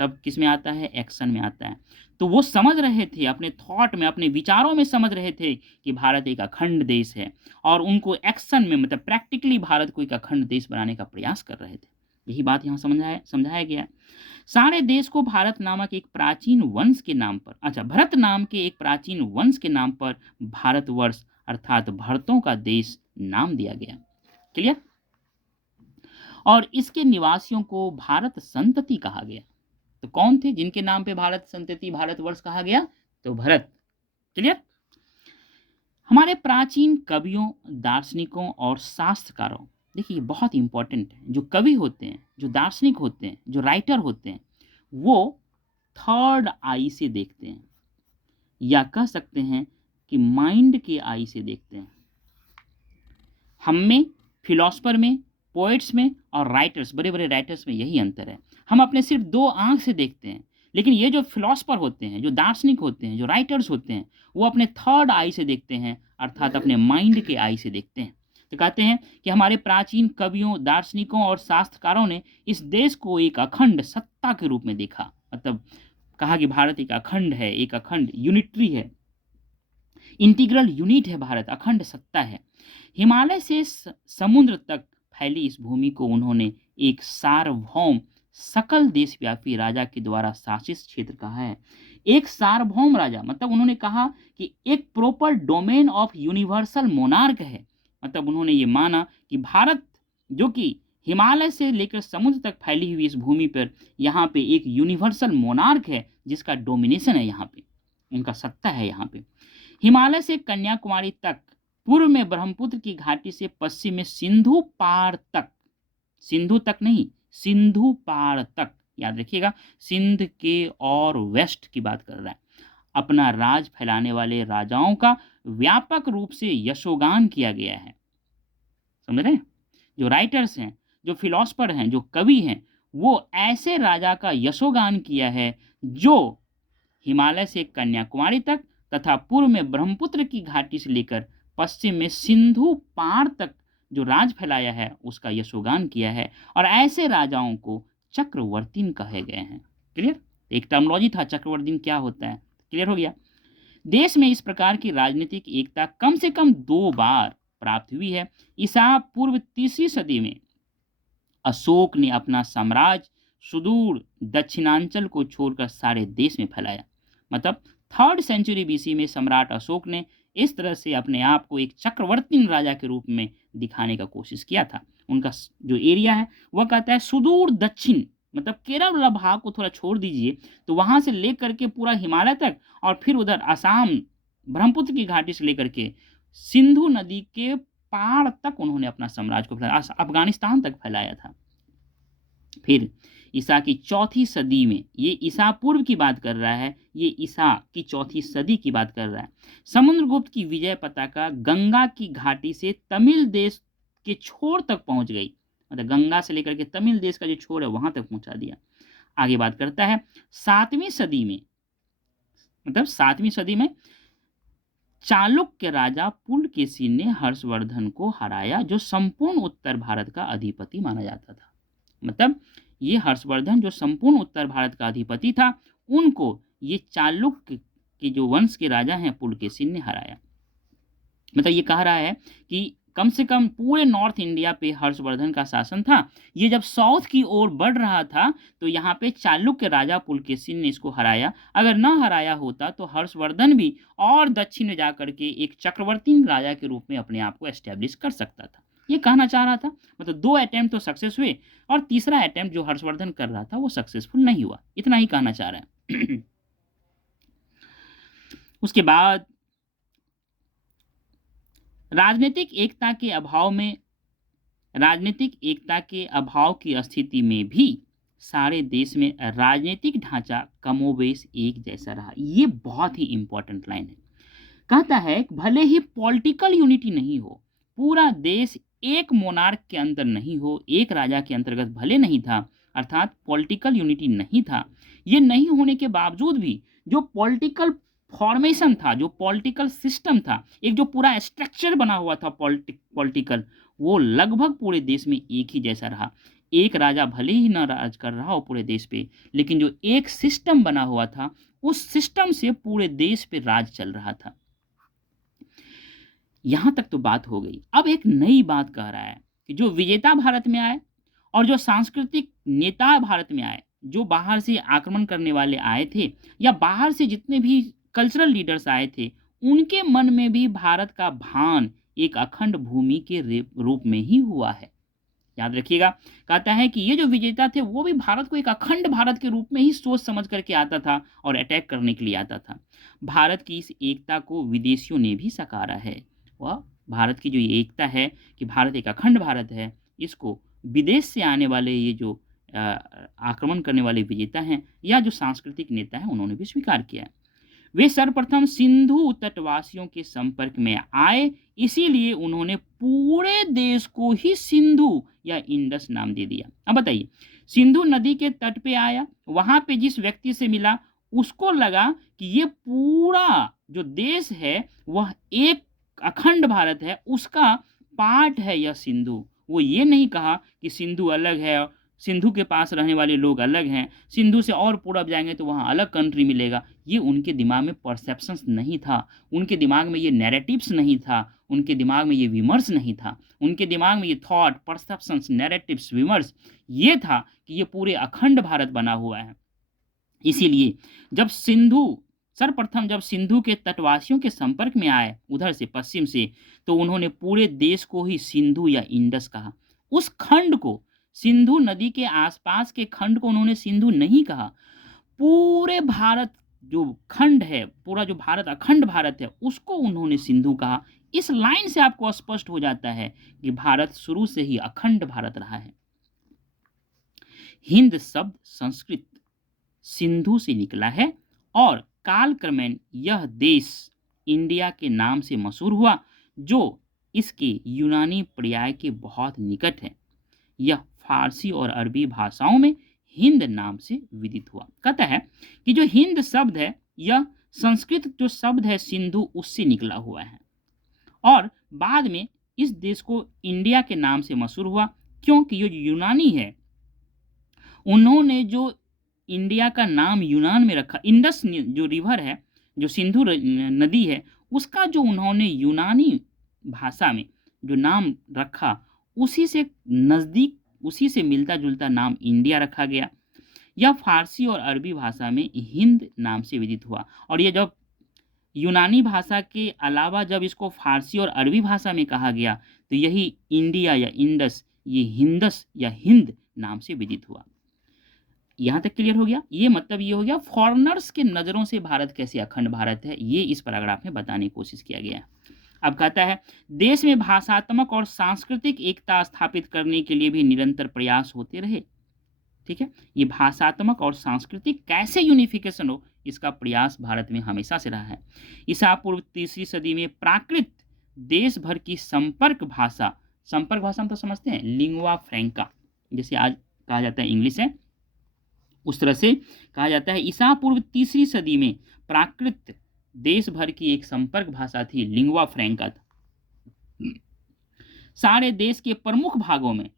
तब किस में आता है? एक्शन में आता है। तो वो समझ रहे थे, अपने थॉट में, अपने विचारों में समझ रहे थे कि भारत एक अखंड देश है, और उनको एक्शन में मतलब प्रैक्टिकली भारत को एक अखंड देश बनाने का प्रयास कर रहे थे। यही बात यहाँ समझाया गया है। सारे देश को भारत नामक एक प्राचीन वंश के नाम पर, भरत नाम के एक प्राचीन वंश के नाम पर भारतवर्ष अर्थात भरतों का देश नाम दिया गया। क्लियर? और इसके निवासियों को भारत संतति कहा गया। तो कौन थे जिनके नाम पे भारत संतति, भारतवर्ष कहा गया? तो भरत। क्लियर? हमारे प्राचीन कवियों, दार्शनिकों और शास्त्रकारों, देखिए ये बहुत इंपॉर्टेंट है। जो कवि होते हैं, जो दार्शनिक होते हैं, जो राइटर होते हैं, वो थर्ड आई से देखते हैं, या कह सकते हैं कि माइंड के आई से देखते हैं। हम में, फिलोसफर में, पोएट्स में और राइटर्स, बड़े बड़े राइटर्स में यही अंतर है। हम अपने सिर्फ दो आंख से देखते हैं, लेकिन ये जो फिलोसफर होते हैं, जो दार्शनिक होते हैं, जो राइटर्स होते हैं, वो अपने थर्ड आई से देखते हैं, अर्थात अपने माइंड के आई से देखते हैं। तो कहते हैं कि हमारे प्राचीन कवियों, दार्शनिकों और शास्त्रकारों ने इस देश को एक अखंड सत्ता के रूप में देखा। मतलब कहा कि भारत एक अखंड है, एक अखंड यूनिटरी है, इंटीग्रल यूनिट है, भारत अखंड सत्ता है। हिमालय से समुद्र तक फैली इस भूमि को उन्होंने एक सार्वभौम सकल देशव्यापी राजा के द्वारा शासित क्षेत्र कहा है। एक सार्वभौम राजा, मतलब उन्होंने कहा कि एक proper domain of universal monarch है। मतलब उन्होंने ये माना कि भारत जो कि हिमालय से लेकर समुद्र तक फैली हुई इस भूमि पर, यहाँ पे एक यूनिवर्सल मोनार्क है जिसका डोमिनेशन है, यहाँ पे उनका सत्ता है। यहाँ पे हिमालय से कन्याकुमारी तक, पूर्व में ब्रह्मपुत्र की घाटी से पश्चिम में सिंधु पार तक, सिंधु तक नहीं, सिंधु पार तक, याद रखिएगा, सिंध के और वेस्ट की बात कर रहा है, अपना राज फैलाने वाले राजाओं का व्यापक रूप से यशोगान किया गया है। समझ रहे हैं? जो राइटर्स हैं, जो फिलोसफर हैं, जो कवि हैं, वो ऐसे राजा का यशोगान किया है जो हिमालय से कन्याकुमारी तक तथा पूर्व में ब्रह्मपुत्र की घाटी से लेकर पश्चिम में सिंधु पार तक जो राज फैलाया है उसका यशोगान किया है और ऐसे राजाओं को चक्रवर्तीन कहे गए हैं। क्लियर? एक टर्मोलॉजी था चक्रवर्तीन क्या होता है, क्लियर हो गया। देश में इस प्रकार की राजनीतिक एकता कम से कम 2 बार प्राप्त हुई है। ईसा पूर्व 3वीं सदी में अशोक ने अपना साम्राज्य सुदूर दक्षिणांचल को छोड़कर सारे देश में फैलाया। मतलब 3rd सेंचुरी बीसी में सम्राट अशोक ने इस तरह से अपने आप को एक चक्रवर्ती राजा के रूप में दिखाने का कोशिश किया था। उनका जो एरिया है वह कहता है सुदूर दक्षिण, मतलब केरल वाला भाग को थोड़ा छोड़ दीजिए तो वहां से लेकर के पूरा हिमालय तक और फिर उधर असम ब्रह्मपुत्र की घाटी से लेकर के सिंधु नदी के पार तक उन्होंने अपना साम्राज्य को फैलाया, अफगानिस्तान तक फैलाया था। फिर ईसा की 4वीं सदी में, ये ईसा पूर्व की बात कर रहा है, ये ईसा की 4वीं सदी की बात कर रहा है, समुद्रगुप्त की विजय पताका गंगा की घाटी से तमिल देश के छोर तक पहुंच गई। मतलब गंगा से लेकर के तमिल देश का जो छोर है वहां तक पहुंचा दिया। आगे बात करता है 7वीं सदी में, मतलब 7वीं सदी में चालुक्य राजा पुलकेशी ने हर्षवर्धन को हराया जो संपूर्ण उत्तर भारत का अधिपति माना जाता था। मतलब ये हर्षवर्धन जो संपूर्ण उत्तर भारत का अधिपति था उनको ये चालुक्य के जो वंश के राजा हैं पुलकेशी ने हराया। मतलब ये कह रहा है कि कम से कम पूरे नॉर्थ इंडिया पे हर्षवर्धन का शासन था। ये जब साउथ की ओर बढ़ रहा था तो यहाँ पे चालुक्य राजा पुलकेशी ने इसको हराया। अगर न हराया होता तो हर्षवर्धन भी और दक्षिण में जाकर के एक चक्रवर्ती राजा के रूप में अपने आप को एस्टेब्लिश कर सकता था, ये कहना चाह रहा था। मतलब 2 अटेम्प्ट तो सक्सेस हुए और तीसरा अटेम्प्ट जो हर्षवर्धन कर रहा था वो सक्सेसफुल नहीं हुआ, इतना ही कहना चाह रहा है। उसके बाद राजनीतिक एकता के अभाव की स्थिति में भी सारे देश में राजनीतिक ढांचा कमोबेश एक जैसा रहा। ये बहुत ही इंपॉर्टेंट लाइन है। कहता है भले ही पॉलिटिकल यूनिटी नहीं हो, पूरा देश एक मोनार्क के अंदर नहीं हो, एक राजा के अंतर्गत भले नहीं था, अर्थात पॉलिटिकल यूनिटी नहीं था, ये नहीं होने के बावजूद भी जो पॉलिटिकल फॉर्मेशन था, जो पॉलिटिकल सिस्टम था, एक जो पूरा स्ट्रक्चर बना हुआ था पॉलिटिकल, वो लगभग पूरे देश में एक ही जैसा रहा। एक राजा भले ही ना राज कर रहा हो पूरे देश पे, लेकिन जो एक सिस्टम बना हुआ था उस सिस्टम से पूरे देश पे राज चल रहा था। यहां तक तो बात हो गई। अब एक नई बात कह रहा है कि जो विजेता भारत में आए और जो सांस्कृतिक नेता भारत में आए, जो बाहर से आक्रमण करने वाले आए थे या बाहर से जितने भी कल्चरल लीडर्स आए थे, उनके मन में भी भारत का भान एक अखंड भूमि के रूप में ही हुआ है। याद रखिएगा, कहता है कि ये जो विजेता थे वो भी भारत को एक अखंड भारत के रूप में ही सोच समझ करके आता था और अटैक करने के लिए आता था। भारत की इस एकता को विदेशियों ने भी सकारा है। वह भारत की जो ये एकता है कि भारत एक अखंड भारत है, इसको विदेश से आने वाले ये जो आक्रमण करने वाले विजेता हैं या जो सांस्कृतिक नेता हैं उन्होंने भी स्वीकार किया है। वे सर्वप्रथम सिंधु तटवासियों के संपर्क में आए, इसीलिए उन्होंने पूरे देश को ही सिंधु या इंडस नाम दे दिया। अब बताइए, सिंधु नदी के तट पे आया, वहां पे जिस व्यक्ति से मिला उसको लगा कि ये पूरा जो देश है वह एक अखंड भारत है, उसका पार्ट है यह सिंधु। वो ये नहीं कहा कि सिंधु अलग है, सिंधु के पास रहने वाले लोग अलग हैं, सिंधु से और पूरब जाएंगे तो वहाँ अलग कंट्री मिलेगा। ये उनके दिमाग में परसेप्शंस नहीं था, उनके दिमाग में ये नैरेटिव्स नहीं था, उनके दिमाग में ये विमर्श नहीं था, उनके दिमाग में ये थॉट, परसेप्शंस, नैरेटिव्स, विमर्श ये था कि ये पूरे अखंड भारत बना हुआ है। इसीलिए सर्वप्रथम जब सिंधु के तटवासियों के संपर्क में आए उधर से पश्चिम से, तो उन्होंने पूरे देश को ही सिंधु या इंडस कहा। उस खंड को, सिंधु नदी के आसपास के खंड को उन्होंने सिंधु नहीं कहा, पूरे भारत जो खंड है, पूरा जो भारत अखंड भारत है उसको उन्होंने सिंधु कहा। इस लाइन से आपको स्पष्ट हो जाता है कि भारत शुरू से ही अखंड भारत रहा है। हिंद शब्द संस्कृत सिंधु से निकला है और कालक्रमेण यह देश इंडिया के नाम से मशहूर हुआ, जो इसके यूनानी पर्याय के बहुत निकट है। यह फारसी और अरबी भाषाओं में हिंद नाम से विदित हुआ। कहता है कि जो हिंद शब्द है यह संस्कृत जो शब्द है सिंधु उससे निकला हुआ है और बाद में इस देश को इंडिया के नाम से मशहूर हुआ, क्योंकि ये जो यूनानी है उन्होंने जो इंडिया का नाम यूनान में रखा, इंडस जो रिवर है, जो सिंधु नदी है, उसका जो उन्होंने यूनानी भाषा में जो नाम रखा उसी से नज़दीक, उसी से मिलता जुलता नाम इंडिया रखा गया। यह फारसी और अरबी भाषा में हिंद नाम से विदित हुआ और ये जब यूनानी भाषा के अलावा जब इसको फारसी और अरबी भाषा में कहा गया तो यही इंडिया या इंडस ये हिंदस या हिंद नाम से विदित हुआ। यहाँ तक क्लियर हो गया। ये मतलब ये हो गया फॉरेनर्स के नज़रों से भारत कैसे अखंड भारत है, ये इस पैराग्राफ में बताने की कोशिश किया गया है। अब कहता है देश में भाषात्मक और सांस्कृतिक एकता स्थापित करने के लिए भी निरंतर प्रयास होते रहे। ठीक है, ये भाषात्मक और सांस्कृतिक कैसे यूनिफिकेशन हो इसका प्रयास भारत में हमेशा से रहा है। ईसा पूर्व 3री सदी में प्राकृत देश भर की संपर्क भाषा हम तो समझते हैं लिंगुआ फ्रैंका, जैसे आज कहा जाता है इंग्लिश है, उस तरह से कहा जाता है। ईसा पूर्व 3री सदी में प्राकृत देश भर की एक संपर्क भाषा थी, लिंगुआ फ्रैंका था। सारे देश के प्रमुख भागों में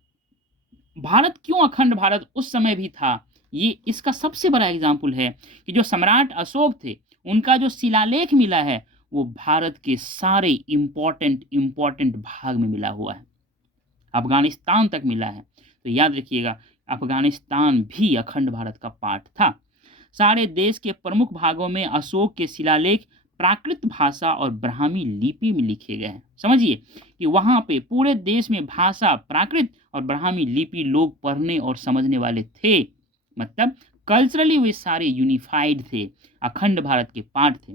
भारत क्यों अखंड भारत उस समय भी था, ये इसका सबसे बड़ा एग्जाम्पल है कि जो सम्राट अशोक थे उनका जो शिलालेख मिला है वो भारत के सारे इम्पोर्टेंट भाग में मिला हुआ है, अफगानिस्तान तक मिला है। तो याद रखिएगा अफगानिस्तान भी अखंड भारत का पार्ट था। सारे देश के प्रमुख भागों में अशोक के शिलालेख प्राकृत भाषा और ब्राह्मी लिपि में लिखे गए हैं। समझिए कि वहाँ पे पूरे देश में भाषा प्राकृत और ब्राह्मी लिपि लोग पढ़ने और समझने वाले थे, मतलब कल्चरली वे सारे यूनिफाइड थे, अखंड भारत के पार्ट थे।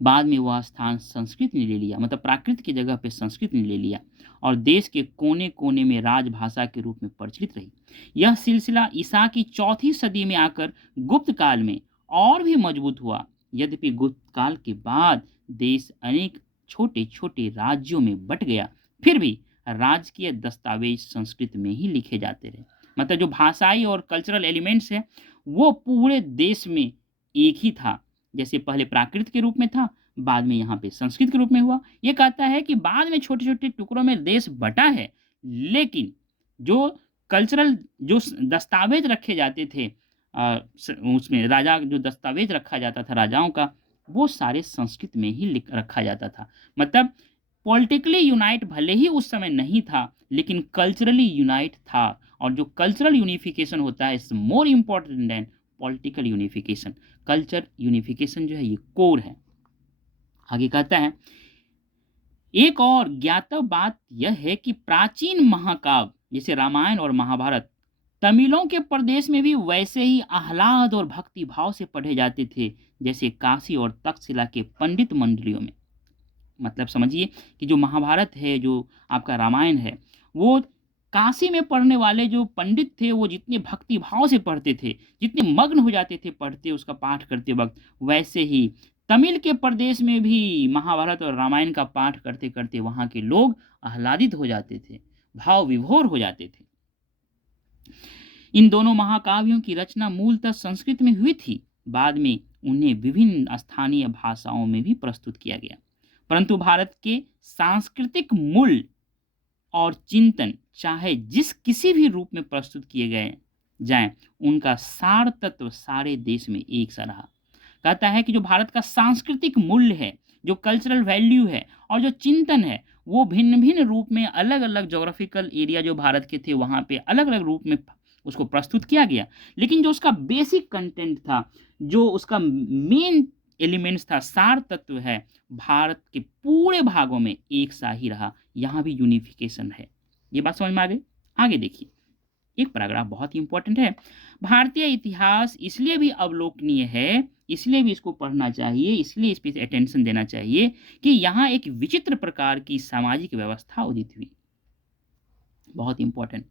बाद में वह स्थान संस्कृत ने ले लिया, मतलब प्राकृत की जगह पे संस्कृत ने ले लिया और देश के कोने कोने में राजभाषा के रूप में प्रचलित रही। यह सिलसिला ईसा की 4ठी सदी में आकर गुप्त काल में और भी मजबूत हुआ। यद्यपि गुप्त काल के बाद देश अनेक छोटे छोटे राज्यों में बट गया, फिर भी राजकीय दस्तावेज संस्कृत में ही लिखे जाते रहे। मतलब जो भाषाई और कल्चरल एलिमेंट्स है वो पूरे देश में एक ही था, जैसे पहले प्राकृत के रूप में था, बाद में यहाँ पे संस्कृत के रूप में हुआ। ये कहता है कि बाद में छोटे छोटे टुकड़ों में देश बटा है, लेकिन जो कल्चरल जो दस्तावेज रखे जाते थे उसमें राजा जो दस्तावेज रखा जाता था राजाओं का, वो सारे संस्कृत में ही लिख रखा जाता था। मतलब पॉलिटिकली यूनाइट भले ही उस समय नहीं था, लेकिन कल्चरली यूनाइट था, और जो कल्चरल यूनिफिकेशन होता है is more important than political unification. Culture unification जो है ये कोर है। आगे कहता है एक और ज्ञातव्य बात यह है कि प्राचीन महाकाव्य जैसे रामायण और महाभारत तमिलों के प्रदेश में भी वैसे ही आह्लाद और भक्ति भाव से पढ़े जाते थे जैसे काशी और तक्षशिला के पंडित मंडलियों में। मतलब समझिए कि जो महाभारत है, जो आपका रामायण है, वो काशी में पढ़ने वाले जो पंडित थे वो जितने भक्ति भाव से पढ़ते थे, जितने मग्न हो जाते थे पढ़ते उसका पाठ करते वक्त, वैसे ही तमिल के प्रदेश में भी महाभारत और रामायण का पाठ करते करते वहाँ के लोग आह्लादित हो जाते थे, भाव विभोर हो जाते थे। इन दोनों महाकाव्यों की रचना मूलतः संस्कृत में हुई थी, बाद में उन्हें विभिन्न स्थानीय भाषाओं में भी प्रस्तुत किया गया, परंतु भारत के सांस्कृतिक मूल और चिंतन चाहे जिस किसी भी रूप में प्रस्तुत किए गए जाएं, उनका सार तत्व सारे देश में एक सा रहा। कहता है कि जो भारत का सांस्कृतिक मूल्य है, जो कल्चरल वैल्यू है और जो चिंतन है, वो भिन्न भिन्न रूप में अलग अलग जोग्राफिकल एरिया जो भारत के थे वहाँ पे अलग अलग रूप में उसको प्रस्तुत किया गया, लेकिन जो उसका बेसिक कंटेंट था, जो उसका मेन एलिमेंट्स था, सार तत्व है, भारत के पूरे भागों में एक सा ही रहा। यहाँ भी यूनिफिकेशन है। ये बात समझ में आ गई। आगे देखिए एक पैराग्राफ बहुत ही इंपॉर्टेंट है। भारतीय इतिहास इसलिए भी अवलोकनीय है, इसलिए भी इसको पढ़ना चाहिए, इसलिए इस पर अटेंशन देना चाहिए कि यहाँ एक विचित्र प्रकार की सामाजिक व्यवस्था उदित हुई। बहुत इंपॉर्टेंट।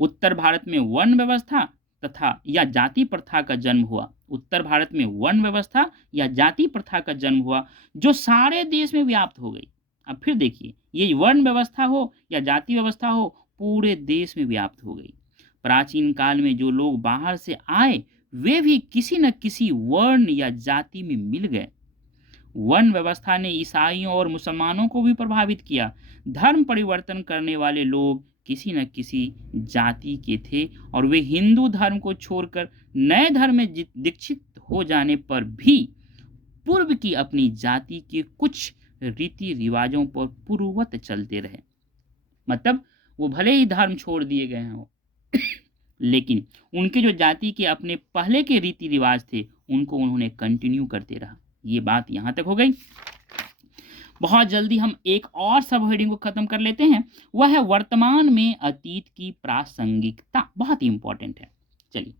उत्तर भारत में वर्ण व्यवस्था तथा या जाति प्रथा का जन्म हुआ। उत्तर भारत में वर्ण व्यवस्था या जाति प्रथा का जन्म हुआ जो सारे देश में व्याप्त हो गई। अब फिर देखिए, ये वर्ण व्यवस्था हो या जाति व्यवस्था हो, पूरे देश में व्याप्त हो गई। प्राचीन काल में जो लोग बाहर से आए वे भी किसी न किसी वर्ण या जाति में मिल गए। वर्ण व्यवस्था ने ईसाइयों और मुसलमानों को भी प्रभावित किया। धर्म परिवर्तन करने वाले लोग किसी न किसी जाति के थे और वे हिंदू धर्म को छोड़कर नए धर्म में दीक्षित हो जाने पर भी पूर्व की अपनी जाति के कुछ रीति रिवाजों पर पूर्ववत चलते रहे। मतलब वो भले ही धर्म छोड़ दिए गए हों लेकिन उनके जो जाति के अपने पहले के रीति रिवाज थे उनको उन्होंने कंटिन्यू करते रहा। ये बात यहाँ तक हो गई। बहुत जल्दी हम एक और सब हेडिंग को खत्म कर लेते हैं, वह है वर्तमान में अतीत की प्रासंगिकता। बहुत ही इंपॉर्टेंट है। चलिए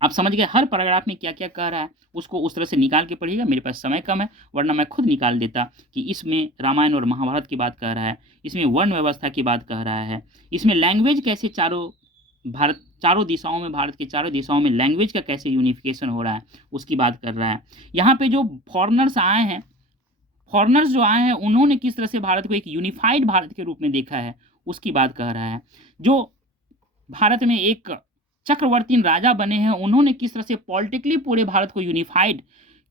आप समझ गए हर पैराग्राफ में क्या क्या कह रहा है, उसको उस तरह से निकाल के पढ़िएगा। मेरे पास समय कम है, वरना मैं खुद निकाल देता कि इसमें रामायण और महाभारत की बात कह रहा है, इसमें वर्ण व्यवस्था की बात कह रहा है, इसमें लैंग्वेज कैसे चारों दिशाओं में, भारत के चारों दिशाओं में लैंग्वेज का कैसे यूनिफिकेशन हो रहा है उसकी बात कर रहा है। यहाँ पे जो फॉरेनर्स जो आए हैं उन्होंने किस तरह से भारत को एक यूनिफाइड भारत के रूप में देखा है उसकी बात कह रहा है। जो भारत में एक चक्रवर्ती राजा बने हैं उन्होंने किस तरह से पॉलिटिकली पूरे भारत को यूनिफाइड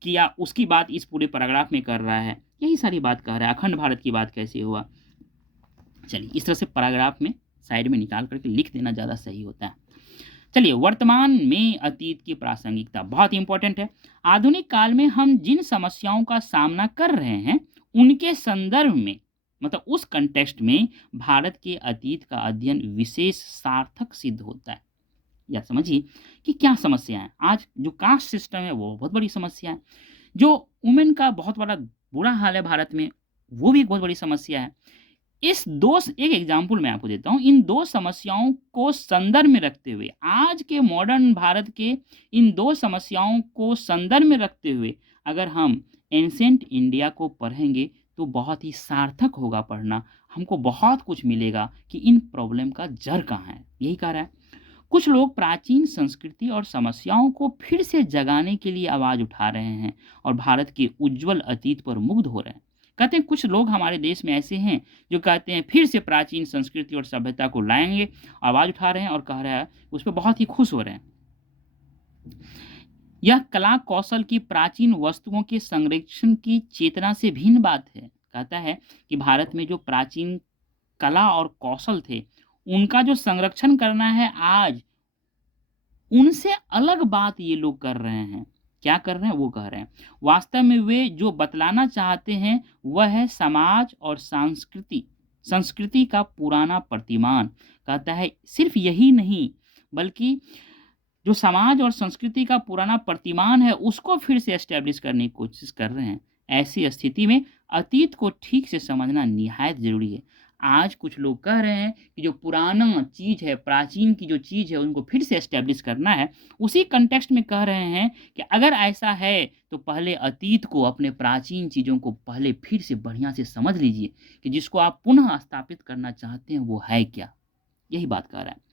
किया उसकी बात इस पूरे पैराग्राफ में कर रहा है। यही सारी बात कह रहा है। अखंड भारत की बात कैसे हुआ। चलिए इस तरह से पैराग्राफ में साइड में निकाल करके लिख देना ज़्यादा सही होता है। चलिए वर्तमान में अतीत की प्रासंगिकता बहुत इंपॉर्टेंट है। आधुनिक काल में हम जिन समस्याओं का सामना कर रहे हैं उनके संदर्भ में, मतलब उस कंटेक्स्ट में भारत के अतीत का अध्ययन विशेष सार्थक सिद्ध होता है। या समझिए कि क्या समस्या है। आज जो कास्ट सिस्टम है वो बहुत बड़ी समस्या है। जो वुमेन का बहुत बड़ा बुरा हाल है भारत में, वो भी एक बहुत बड़ी समस्या है। एक एग्जाम्पल मैं आपको देता हूँ। इन दो समस्याओं को संदर्भ में रखते हुए, आज के मॉडर्न भारत के इन दो समस्याओं को संदर्भ में रखते हुए अगर हम एंसेंट इंडिया को पढ़ेंगे तो बहुत ही सार्थक होगा पढ़ना। हमको बहुत कुछ मिलेगा कि इन प्रॉब्लम का जड़ कहाँ है। यही कह रहा है। कुछ लोग प्राचीन संस्कृति और समस्याओं को फिर से जगाने के लिए आवाज़ उठा रहे हैं और भारत के उज्जवल अतीत पर मुग्ध हो रहे हैं। कहते हैं कुछ लोग हमारे देश में ऐसे हैं जो कहते हैं फिर से प्राचीन संस्कृति और सभ्यता को लाएंगे, आवाज़ उठा रहे हैं और कह रहा है उस पर बहुत ही खुश हो रहे हैं। यह कला कौशल की प्राचीन वस्तुओं के संरक्षण की चेतना से भिन्न बात है। कहता है कि भारत में जो प्राचीन कला और कौशल थे उनका जो संरक्षण करना है आज, उनसे अलग बात ये लोग कर रहे हैं। क्या कर रहे हैं वो कह रहे हैं वास्तव में वे जो बतलाना चाहते हैं वह है समाज और संस्कृति का पुराना प्रतिमान। कहता है सिर्फ यही नहीं बल्कि जो समाज और संस्कृति का पुराना प्रतिमान है उसको फिर से एस्टेब्लिश करने की कोशिश कर रहे हैं। ऐसी स्थिति में अतीत को ठीक से समझना निहायत जरूरी है। आज कुछ लोग कह रहे हैं कि जो पुराना चीज़ है, प्राचीन की जो चीज़ है उनको फिर से एस्टेब्लिश करना है। उसी कंटेक्स्ट में कह रहे हैं कि अगर ऐसा है तो पहले अतीत को, अपने प्राचीन चीज़ों को पहले फिर से बढ़िया से समझ लीजिए कि जिसको आप पुनः स्थापित करना चाहते हैं वो है क्या। यही बात कह रहा है।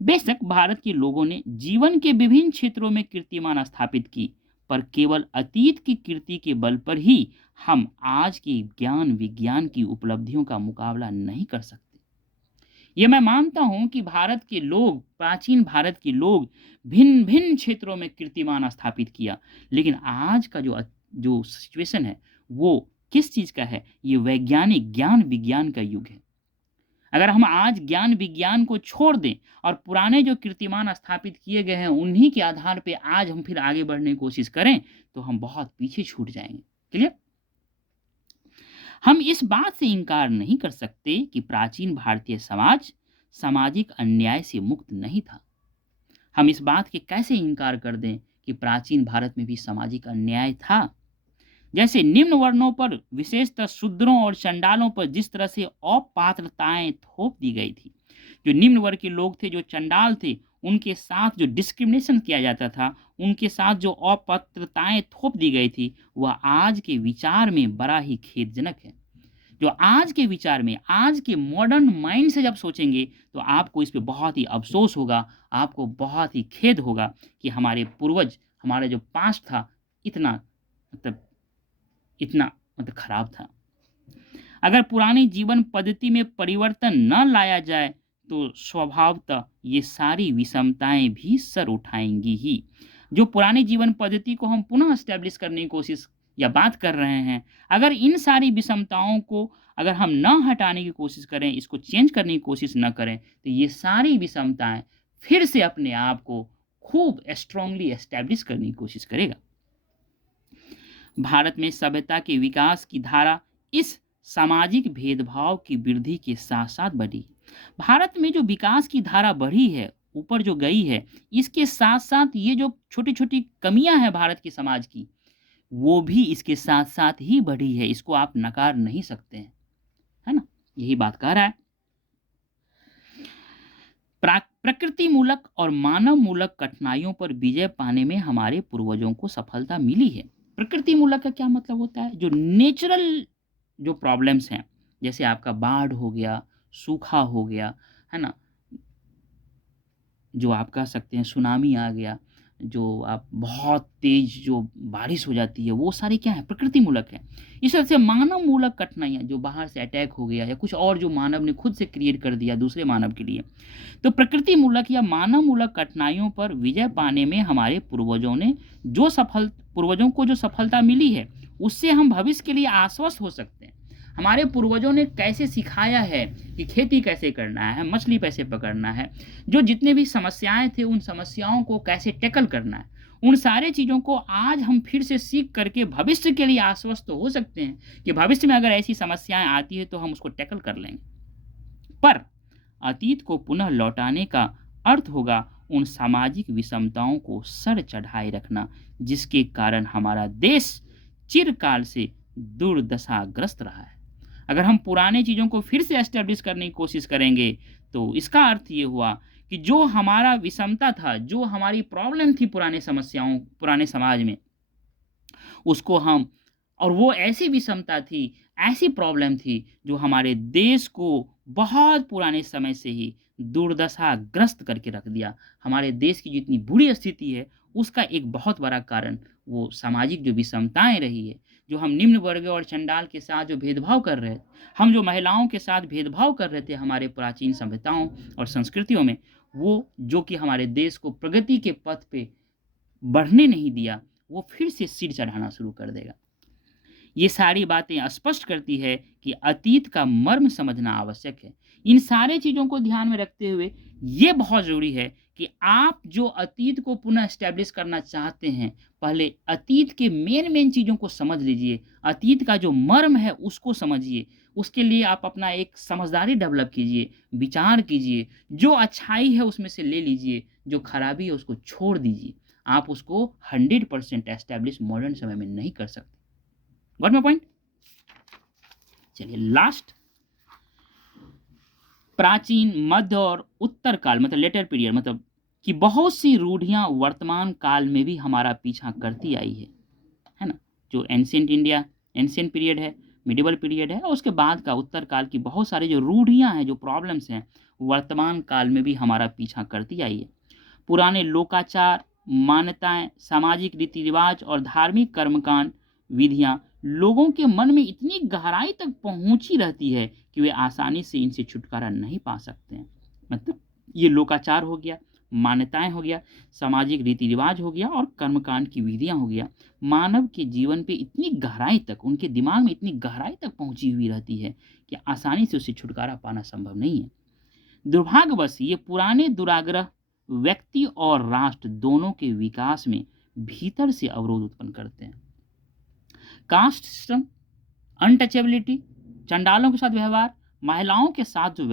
बेशक भारत के लोगों ने जीवन के विभिन्न क्षेत्रों में कीर्तिमान स्थापित की, पर केवल अतीत की कीर्ति के बल पर ही हम आज की ज्ञान विज्ञान की उपलब्धियों का मुकाबला नहीं कर सकते। ये मैं मानता हूं कि प्राचीन भारत के लोग भिन्न भिन्न क्षेत्रों में कीर्तिमान स्थापित किया, लेकिन आज का जो सिचुएशन है वो किस चीज़ का है? ये वैज्ञानिक ज्ञान विज्ञान का युग है। अगर हम आज ज्ञान विज्ञान को छोड़ दें और पुराने जो कीर्तिमान स्थापित किए गए हैं उन्हीं के आधार पे आज हम फिर आगे बढ़ने की कोशिश करें तो हम बहुत पीछे छूट जाएंगे। क्लियर? हम इस बात से इनकार नहीं कर सकते कि प्राचीन भारतीय समाज सामाजिक अन्याय से मुक्त नहीं था। हम इस बात के कैसे इनकार कर दें कि प्राचीन भारत में भी सामाजिक अन्याय था। जैसे निम्न वर्णों पर, विशेषतः शूद्रों और चंडालों पर जिस तरह से अपात्रताएं थोप दी गई थी, जो निम्न वर्ग के लोग थे, जो चंडाल थे, उनके साथ जो डिस्क्रिमिनेशन किया जाता था, उनके साथ जो अपात्रताएं थोप दी गई थी, वह आज के विचार में बड़ा ही खेदजनक है। जो आज के विचार में, आज के मॉडर्न माइंड से जब सोचेंगे तो आपको इस पे बहुत ही अफसोस होगा, आपको बहुत ही खेद होगा कि हमारे पूर्वज, हमारा जो पास्ट था इतना खराब था। अगर पुरानी जीवन पद्धति में परिवर्तन न लाया जाए तो स्वभावतः ये सारी विषमताएं भी सर उठाएंगी ही। जो पुराने जीवन पद्धति को हम पुनः एस्टेब्लिश करने की कोशिश या बात कर रहे हैं, अगर इन सारी विषमताओं को अगर हम न हटाने की कोशिश करें, इसको चेंज करने की कोशिश न करें, तो ये सारी विषमताएं फिर से अपने आप को खूब स्ट्रांगली एस्टेब्लिश करने की कोशिश करेगा। भारत में सभ्यता के विकास की धारा इस सामाजिक भेदभाव की वृद्धि के साथ साथ बढ़ी। भारत में जो विकास की धारा बढ़ी है, ऊपर जो गई है, इसके साथ साथ ये जो छोटी छोटी कमियां हैं भारत के समाज की, वो भी इसके साथ साथ ही बढ़ी है। इसको आप नकार नहीं सकते हैं, है ना? यही बात कह रहा है। प्रकृति मूलक और मानव मूलक कठिनाइयों पर विजय पाने में हमारे पूर्वजों को सफलता मिली है। प्रकृति मूलक का क्या मतलब होता है? जो नेचुरल जो प्रॉब्लम्स हैं, जैसे आपका बाढ़ हो गया, सूखा हो गया, है ना, जो आप कह सकते हैं सुनामी आ गया, जो आप बहुत तेज जो बारिश हो जाती है, वो सारी क्या है? प्रकृति मूलक है। इस तरह से मानव मूलक कठिनाइयाँ, जो बाहर से अटैक हो गया या कुछ और जो मानव ने खुद से क्रिएट कर दिया दूसरे मानव के लिए, तो प्रकृति मूलक या मानव मूलक कठिनाइयों पर विजय पाने में हमारे पूर्वजों को जो सफलता मिली है, उससे हम भविष्य के लिए आश्वस्त हो सकते हैं। हमारे पूर्वजों ने कैसे सिखाया है कि खेती कैसे करना है, मछली कैसे पकड़ना है, जो जितने भी समस्याएं थे उन समस्याओं को कैसे टैकल करना है, उन सारे चीज़ों को आज हम फिर से सीख करके भविष्य के लिए आश्वस्त हो सकते हैं कि भविष्य में अगर ऐसी समस्याएं आती है तो हम उसको टैकल कर लेंगे। पर अतीत को पुनः लौटाने का अर्थ होगा उन सामाजिक विषमताओं को सर चढ़ाए रखना, जिसके कारण हमारा देश चिरकाल से दुर्दशाग्रस्त रहा है। अगर हम पुराने चीज़ों को फिर से एस्टेब्लिश करने की कोशिश करेंगे, तो इसका अर्थ ये हुआ कि जो हमारा विषमता था, जो हमारी प्रॉब्लम थी पुराने समाज में, उसको हम, और वो ऐसी विषमता थी, ऐसी प्रॉब्लम थी जो हमारे देश को बहुत पुराने समय से ही दुर्दशाग्रस्त करके रख दिया। हमारे देश की जितनी बुरी स्थिति है, उसका एक बहुत बड़ा कारण वो सामाजिक जो विषमताएं रही है, जो हम निम्न वर्ग और चंडाल के साथ जो भेदभाव कर रहे थे, हम जो महिलाओं के साथ भेदभाव कर रहे थे हमारे प्राचीन सभ्यताओं और संस्कृतियों में, वो जो कि हमारे देश को प्रगति के पथ पे बढ़ने नहीं दिया, वो फिर से सिर चढ़ाना शुरू कर देगा। ये सारी बातें स्पष्ट करती है कि अतीत का मर्म समझना आवश्यक है। इन सारे चीज़ों को ध्यान में रखते हुए ये बहुत ज़रूरी है कि आप जो अतीत को पुनः एस्टैब्लिश करना चाहते हैं, पहले अतीत के मेन चीज़ों को समझ लीजिए, अतीत का जो मर्म है उसको समझिए। उसके लिए आप अपना एक समझदारी डेवलप कीजिए, विचार कीजिए, जो अच्छाई है उसमें से ले लीजिए, जो खराबी है उसको छोड़ दीजिए। आप उसको 100% एस्टैब्लिश मॉडर्न समय में नहीं कर सकते। Got my point? चलिए लास्ट, प्राचीन, मध्य और उत्तर काल मतलब लेटर पीरियड, मतलब कि बहुत सी रूढ़ियां वर्तमान काल में भी हमारा पीछा करती आई है ना? जो एंशिएंट इंडिया, एंशिएंट पीरियड है, मिडिवल पीरियड है, और उसके बाद का उत्तर काल की बहुत सारी जो रूढ़ियां हैं, जो प्रॉब्लम्स हैं, वर्तमान काल में भी हमारा पीछा करती आई है। पुराने लोकाचार, मान्यताएं, सामाजिक रीति रिवाज और धार्मिक कर्मकांड विधियां लोगों के मन में इतनी गहराई तक पहुंची रहती है कि वे आसानी से इनसे छुटकारा नहीं पा सकते हैं। मतलब ये लोकाचार हो गया, मान्यताएं हो गया, सामाजिक रीति रिवाज हो गया और कर्मकांड की विधियां हो गया, मानव के जीवन पे इतनी गहराई तक, उनके दिमाग में इतनी गहराई तक पहुंची हुई रहती है कि आसानी से उससे छुटकारा पाना संभव नहीं है। दुर्भाग्यवश ये पुराने दुराग्रह व्यक्ति और राष्ट्र दोनों के विकास में भीतर से अवरोध उत्पन्न करते हैं। कास्ट सिस्टम, अनटचेबिलिटी, चंडालों के साथ व्यवहार, महिलाओं के साथ जो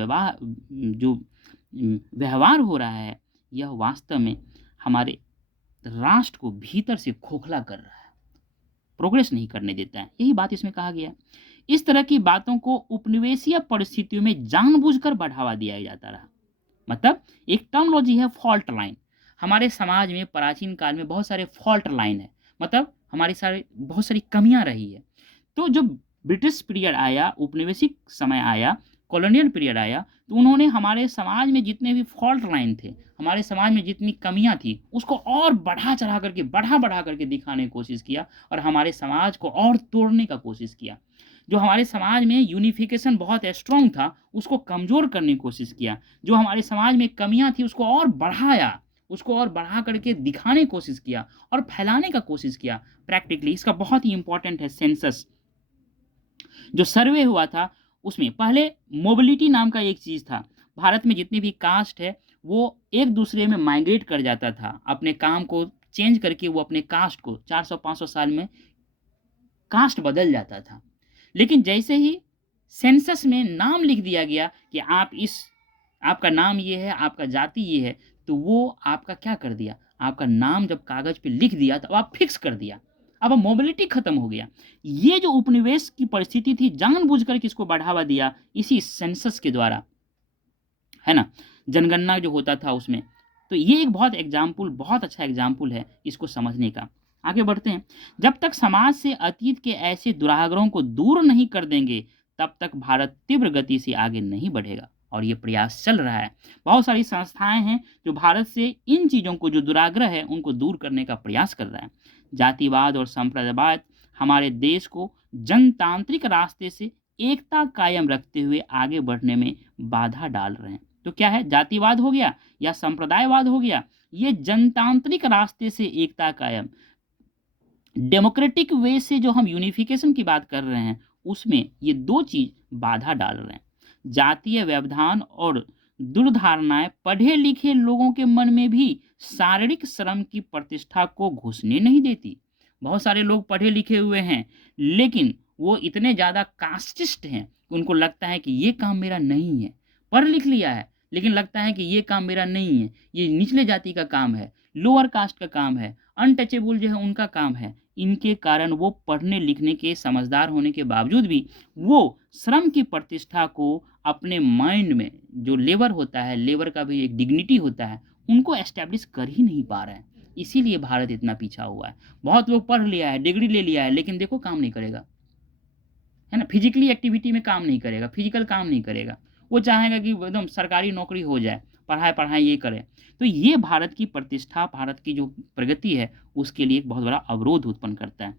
व्यवहार हो रहा है, यह वास्तव में हमारे राष्ट्र को भीतर से खोखला कर रहा है, प्रोग्रेस नहीं करने देता है। यही बात इसमें कहा गया। इस तरह की बातों को उपनिवेशीय परिस्थितियों में जानबूझकर बढ़ावा दिया जाता रहा। मतलब एक टर्मोलॉजी है फॉल्ट लाइन। हमारे समाज में प्राचीन काल में बहुत सारे फॉल्ट लाइन है, मतलब हमारी बहुत सारी कमियां रही है। तो जब ब्रिटिश पीरियड आया, उपनिवेशिक समय आया, कॉलोनियल पीरियड आया तो उन्होंने हमारे समाज में जितने भी फॉल्ट लाइन थे, हमारे समाज में जितनी कमियां थी, उसको और बढ़ा करके दिखाने की कोशिश किया और हमारे समाज को और तोड़ने का कोशिश किया। जो हमारे समाज में यूनिफिकेशन बहुत स्ट्रांग था, उसको कमज़ोर करने की कोशिश किया। जो हमारे समाज में कमियां थी, उसको और बढ़ा करके दिखाने की कोशिश किया और फैलाने का कोशिश किया प्रैक्टिकली। इसका बहुत ही इंपॉर्टेंट है सेंसस। जो सर्वे हुआ था उसमें पहले मोबिलिटी नाम का एक चीज़ था। भारत में जितने भी कास्ट है वो एक दूसरे में माइग्रेट कर जाता था, अपने काम को चेंज करके वो अपने कास्ट को 400-500 साल में कास्ट बदल जाता था। लेकिन जैसे ही सेंसस में नाम लिख दिया गया कि आपका नाम ये है, आपका जाति ये है, तो वो आपका क्या कर दिया, आपका नाम जब कागज पे लिख दिया तो आप फिक्स कर दिया। अब मोबिलिटी खत्म हो गया। ये जो उपनिवेश की परिस्थिति थी, जानबूझकर किसको बढ़ावा दिया, इसी सेंसस के द्वारा, है ना, जनगणना जो होता था उसमें। तो ये एक बहुत अच्छा एग्जाम्पल है इसको समझने का। आगे बढ़ते हैं। जब तक समाज से अतीत के ऐसे दुराग्रहों को दूर नहीं कर देंगे, तब तक भारत तीव्र गति से आगे नहीं बढ़ेगा और ये प्रयास चल रहा है। बहुत सारी संस्थाएं हैं जो भारत से इन चीज़ों को, जो दुराग्रह है, उनको दूर करने का प्रयास कर रहा है। जातिवाद और संप्रदायवाद हमारे देश को जनतांत्रिक रास्ते से एकता कायम रखते हुए आगे बढ़ने में बाधा डाल रहे हैं। तो क्या है, जातिवाद हो गया या संप्रदायवाद हो गया, ये जनतांत्रिक रास्ते से एकता कायम, डेमोक्रेटिक वे से जो हम यूनिफिकेशन की बात कर रहे हैं, उसमें ये दो चीज बाधा डाल रहे हैं। जातीय व्यवधान और दुर्धारणाएं पढ़े लिखे लोगों के मन में भी शारीरिक श्रम की प्रतिष्ठा को घुसने नहीं देती। बहुत सारे लोग पढ़े लिखे हुए हैं, लेकिन वो इतने ज़्यादा कास्टिस्ट हैं कि उनको लगता है कि ये काम मेरा नहीं है। पढ़ लिख लिया है लेकिन लगता है कि ये काम मेरा नहीं है, ये निचले जाति का काम है, लोअर कास्ट का काम है, अनटचेबल जो है उनका काम है। इनके कारण वो पढ़ने लिखने के, समझदार होने के बावजूद भी वो श्रम की प्रतिष्ठा को अपने माइंड में, जो लेबर होता है, लेबर का भी एक डिग्निटी होता है, उनको एस्टेब्लिश कर ही नहीं पा रहे हैं। इसीलिए भारत इतना पीछा हुआ है। बहुत लोग पढ़ लिया है, डिग्री ले लिया है, लेकिन देखो काम नहीं करेगा, है ना, फिजिकली एक्टिविटी में काम नहीं करेगा, फिजिकल काम नहीं करेगा। वो चाहेगा कि एकदम सरकारी नौकरी हो जाए, पढ़ाई पढ़ाई ये करे। तो ये भारत की प्रतिष्ठा, भारत की जो प्रगति है, उसके लिए एक बहुत बड़ा अवरोध उत्पन्न करता है।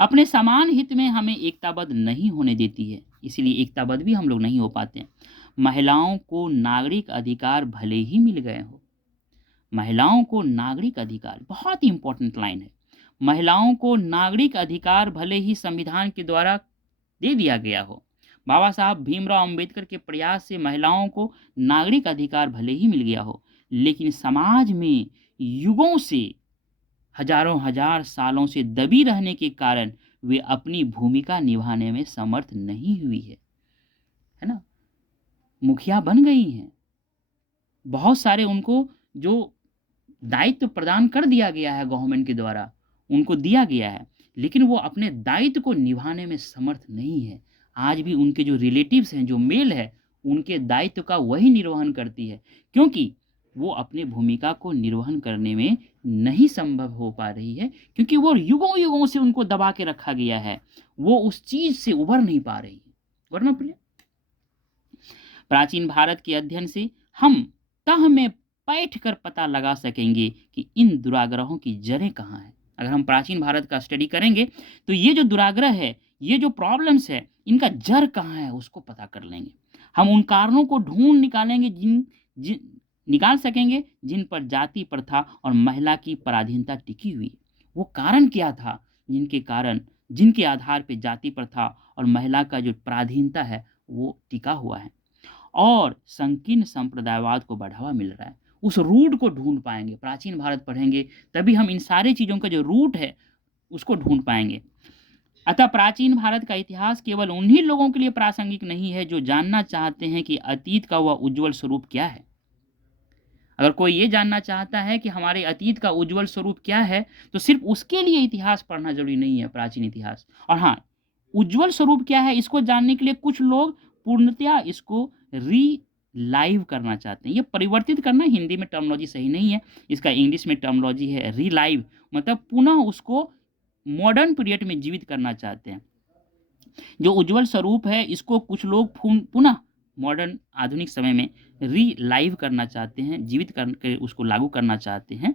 अपने समान हित में हमें एकताबद्ध नहीं होने देती है, इसीलिए एकताबद्ध भी हम लोग नहीं हो पाते हैं। महिलाओं को नागरिक अधिकार भले ही मिल गए हो, महिलाओं को नागरिक अधिकार, बहुत ही इंपॉर्टेंट लाइन है। महिलाओं को नागरिक अधिकार भले ही संविधान के द्वारा दे दिया गया हो, बाबा साहब भीमराव अंबेडकर के प्रयास से महिलाओं को नागरिक अधिकार भले ही मिल गया हो, लेकिन समाज में युगों से, हजारों हजार सालों से दबी रहने के कारण वे अपनी भूमिका निभाने में समर्थ नहीं हुई है ना। मुखिया बन गई हैं, बहुत सारे उनको जो दायित्व प्रदान कर दिया गया है, गवर्नमेंट के द्वारा उनको दिया गया है, लेकिन वो अपने दायित्व को निभाने में समर्थ नहीं है। आज भी उनके जो रिलेटिव्स हैं, जो मेल है, उनके दायित्व का वही निर्वहन करती है, क्योंकि वो अपने भूमिका को निर्वहन करने में नहीं संभव हो पा रही है, क्योंकि वो युगों युगों से उनको दबा के रखा गया है, वो उस चीज से उभर नहीं पा रही है। वरना प्राचीन भारत के अध्ययन से हम तह में बैठ कर पता लगा सकेंगे कि इन दुराग्रहों की जड़ें कहाँ हैं। अगर हम प्राचीन भारत का स्टडी करेंगे तो ये जो दुराग्रह है, ये जो प्रॉब्लम्स है, इनका जड़ कहाँ है उसको पता कर लेंगे। हम उन कारणों को ढूंढ निकालेंगे, निकाल सकेंगे जिन पर जाति प्रथा और महिला की पराधीनता टिकी हुई। वो कारण क्या था जिनके आधार पे जाति प्रथा और महिला का जो पराधीनता है वो टिका हुआ है, और संकीर्ण संप्रदायवाद को बढ़ावा मिल रहा है। उस रूट को ढूंढ पाएंगे, प्राचीन भारत पढ़ेंगे तभी हम इन सारी चीज़ों का जो रूट है उसको ढूंढ पाएंगे। अतः प्राचीन भारत का इतिहास केवल उन्हीं लोगों के लिए प्रासंगिक नहीं है जो जानना चाहते हैं कि अतीत का वह उज्जवल स्वरूप क्या है। अगर कोई ये जानना चाहता है कि हमारे अतीत का उज्जवल स्वरूप क्या है, तो सिर्फ उसके लिए इतिहास पढ़ना जरूरी नहीं है, प्राचीन इतिहास। और हाँ, उज्जवल स्वरूप क्या है इसको जानने के लिए कुछ लोग पूर्णतया इसको लाइव करना चाहते हैं। ये परिवर्तित करना, हिंदी में टर्मिनोलॉजी सही नहीं है, इसका इंग्लिश में टर्मिनोलॉजी है रीलाइव, मतलब पुनः उसको मॉडर्न पीरियड में जीवित करना चाहते हैं। जो उज्ज्वल स्वरूप है इसको कुछ लोग पुनः मॉडर्न आधुनिक समय में रीलाइव करना चाहते हैं, जीवित करके उसको लागू करना चाहते हैं।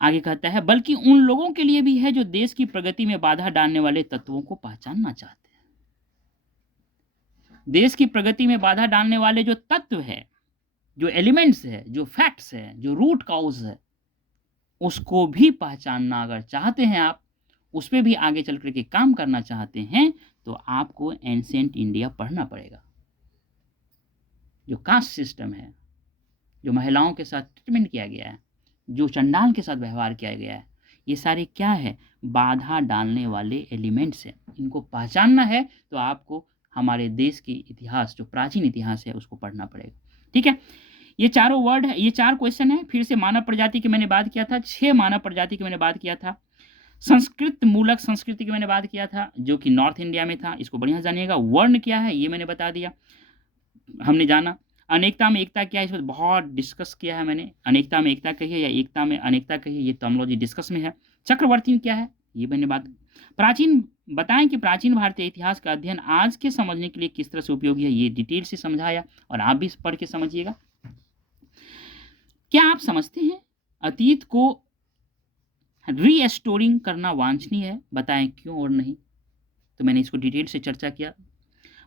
आगे कहता है, बल्कि उन लोगों के लिए भी है जो देश की प्रगति में बाधा डालने वाले तत्वों को पहचानना चाहते हैं। देश की प्रगति में बाधा डालने वाले जो तत्व है, जो एलिमेंट्स है, जो फैक्ट्स है, जो रूट कॉज है, उसको भी पहचानना अगर चाहते हैं आप, उस पे भी आगे चल करके काम करना चाहते हैं, तो आपको एंशिएंट इंडिया पढ़ना पड़ेगा। जो कास्ट सिस्टम है, जो महिलाओं के साथ ट्रीटमेंट किया गया है, जो चंडाल के साथ व्यवहार किया गया है, ये सारे क्या है? बाधा डालने वाले एलिमेंट्स हैं। इनको पहचानना है तो आपको हमारे देश की इतिहास, जो प्राचीन इतिहास है, उसको पढ़ना पड़ेगा। ठीक है, ये चारों वर्ड है, ये 4 क्वेश्चन है। फिर से मानव प्रजाति की मैंने बात किया था, 6 मानव प्रजाति की मैंने बात किया था। संस्कृत मूलक संस्कृति की मैंने बात किया था, जो कि नॉर्थ इंडिया में था, इसको बढ़िया जानिएगा। वर्ण क्या है ये मैंने बता दिया, हमने जाना। अनेकता में एकता क्या है, इस पर बहुत डिस्कस किया है मैंने। अनेकता में एकता कहिए या एकता में अनेकता कहिए, ये टर्मिनोलॉजी डिस्कस में है। चक्रवर्ती क्या है ये मैंने बात। प्राचीन बताएं कि प्राचीन भारतीय इतिहास का अध्ययन आज के समझने के लिए किस तरह से उपयोगी है, ये डिटेल से समझाया, और आप भी पढ़ के समझिएगा। क्या आप समझते हैं अतीत को रीस्टोरिंग करना वांछनीय है? बताएं क्यों और नहीं। तो मैंने इसको डिटेल से चर्चा किया।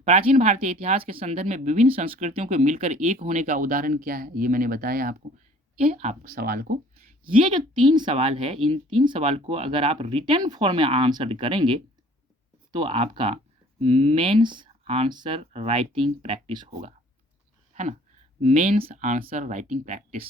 प्राचीन भारतीय इतिहास के संदर्भ में विभिन्न संस्कृतियों को मिलकर एक होने का उदाहरण क्या है, ये मैंने बताया आपको। ये आप सवाल को, ये जो 3 सवाल है, इन 3 सवाल को अगर आप रिटन फॉर्म में आंसर करेंगे तो आपका मेंस आंसर राइटिंग प्रैक्टिस होगा, है ना। मेंस आंसर राइटिंग प्रैक्टिस,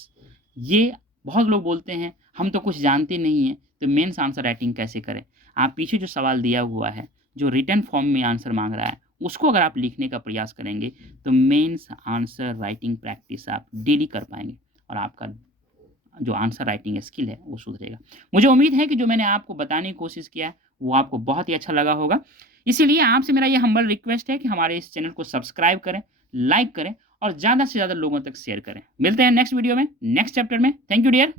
ये बहुत लोग बोलते हैं हम तो कुछ जानते नहीं हैं, तो मेंस आंसर राइटिंग कैसे करें। आप पीछे जो सवाल दिया हुआ है, जो रिटन फॉर्म में आंसर मांग रहा है, उसको अगर आप लिखने का प्रयास करेंगे तो मेंस आंसर राइटिंग प्रैक्टिस आप डेली कर पाएंगे, और आपका जो आंसर राइटिंग स्किल है वो सुधरेगा। मुझे उम्मीद है कि जो मैंने आपको बताने की कोशिश किया है वो आपको बहुत ही अच्छा लगा होगा। इसीलिए आपसे मेरा ये हम्बल रिक्वेस्ट है कि हमारे इस चैनल को सब्सक्राइब करें, लाइक करें, और ज़्यादा से ज़्यादा लोगों तक शेयर करें। मिलते हैं नेक्स्ट वीडियो में, नेक्स्ट चैप्टर में। Thank you dear.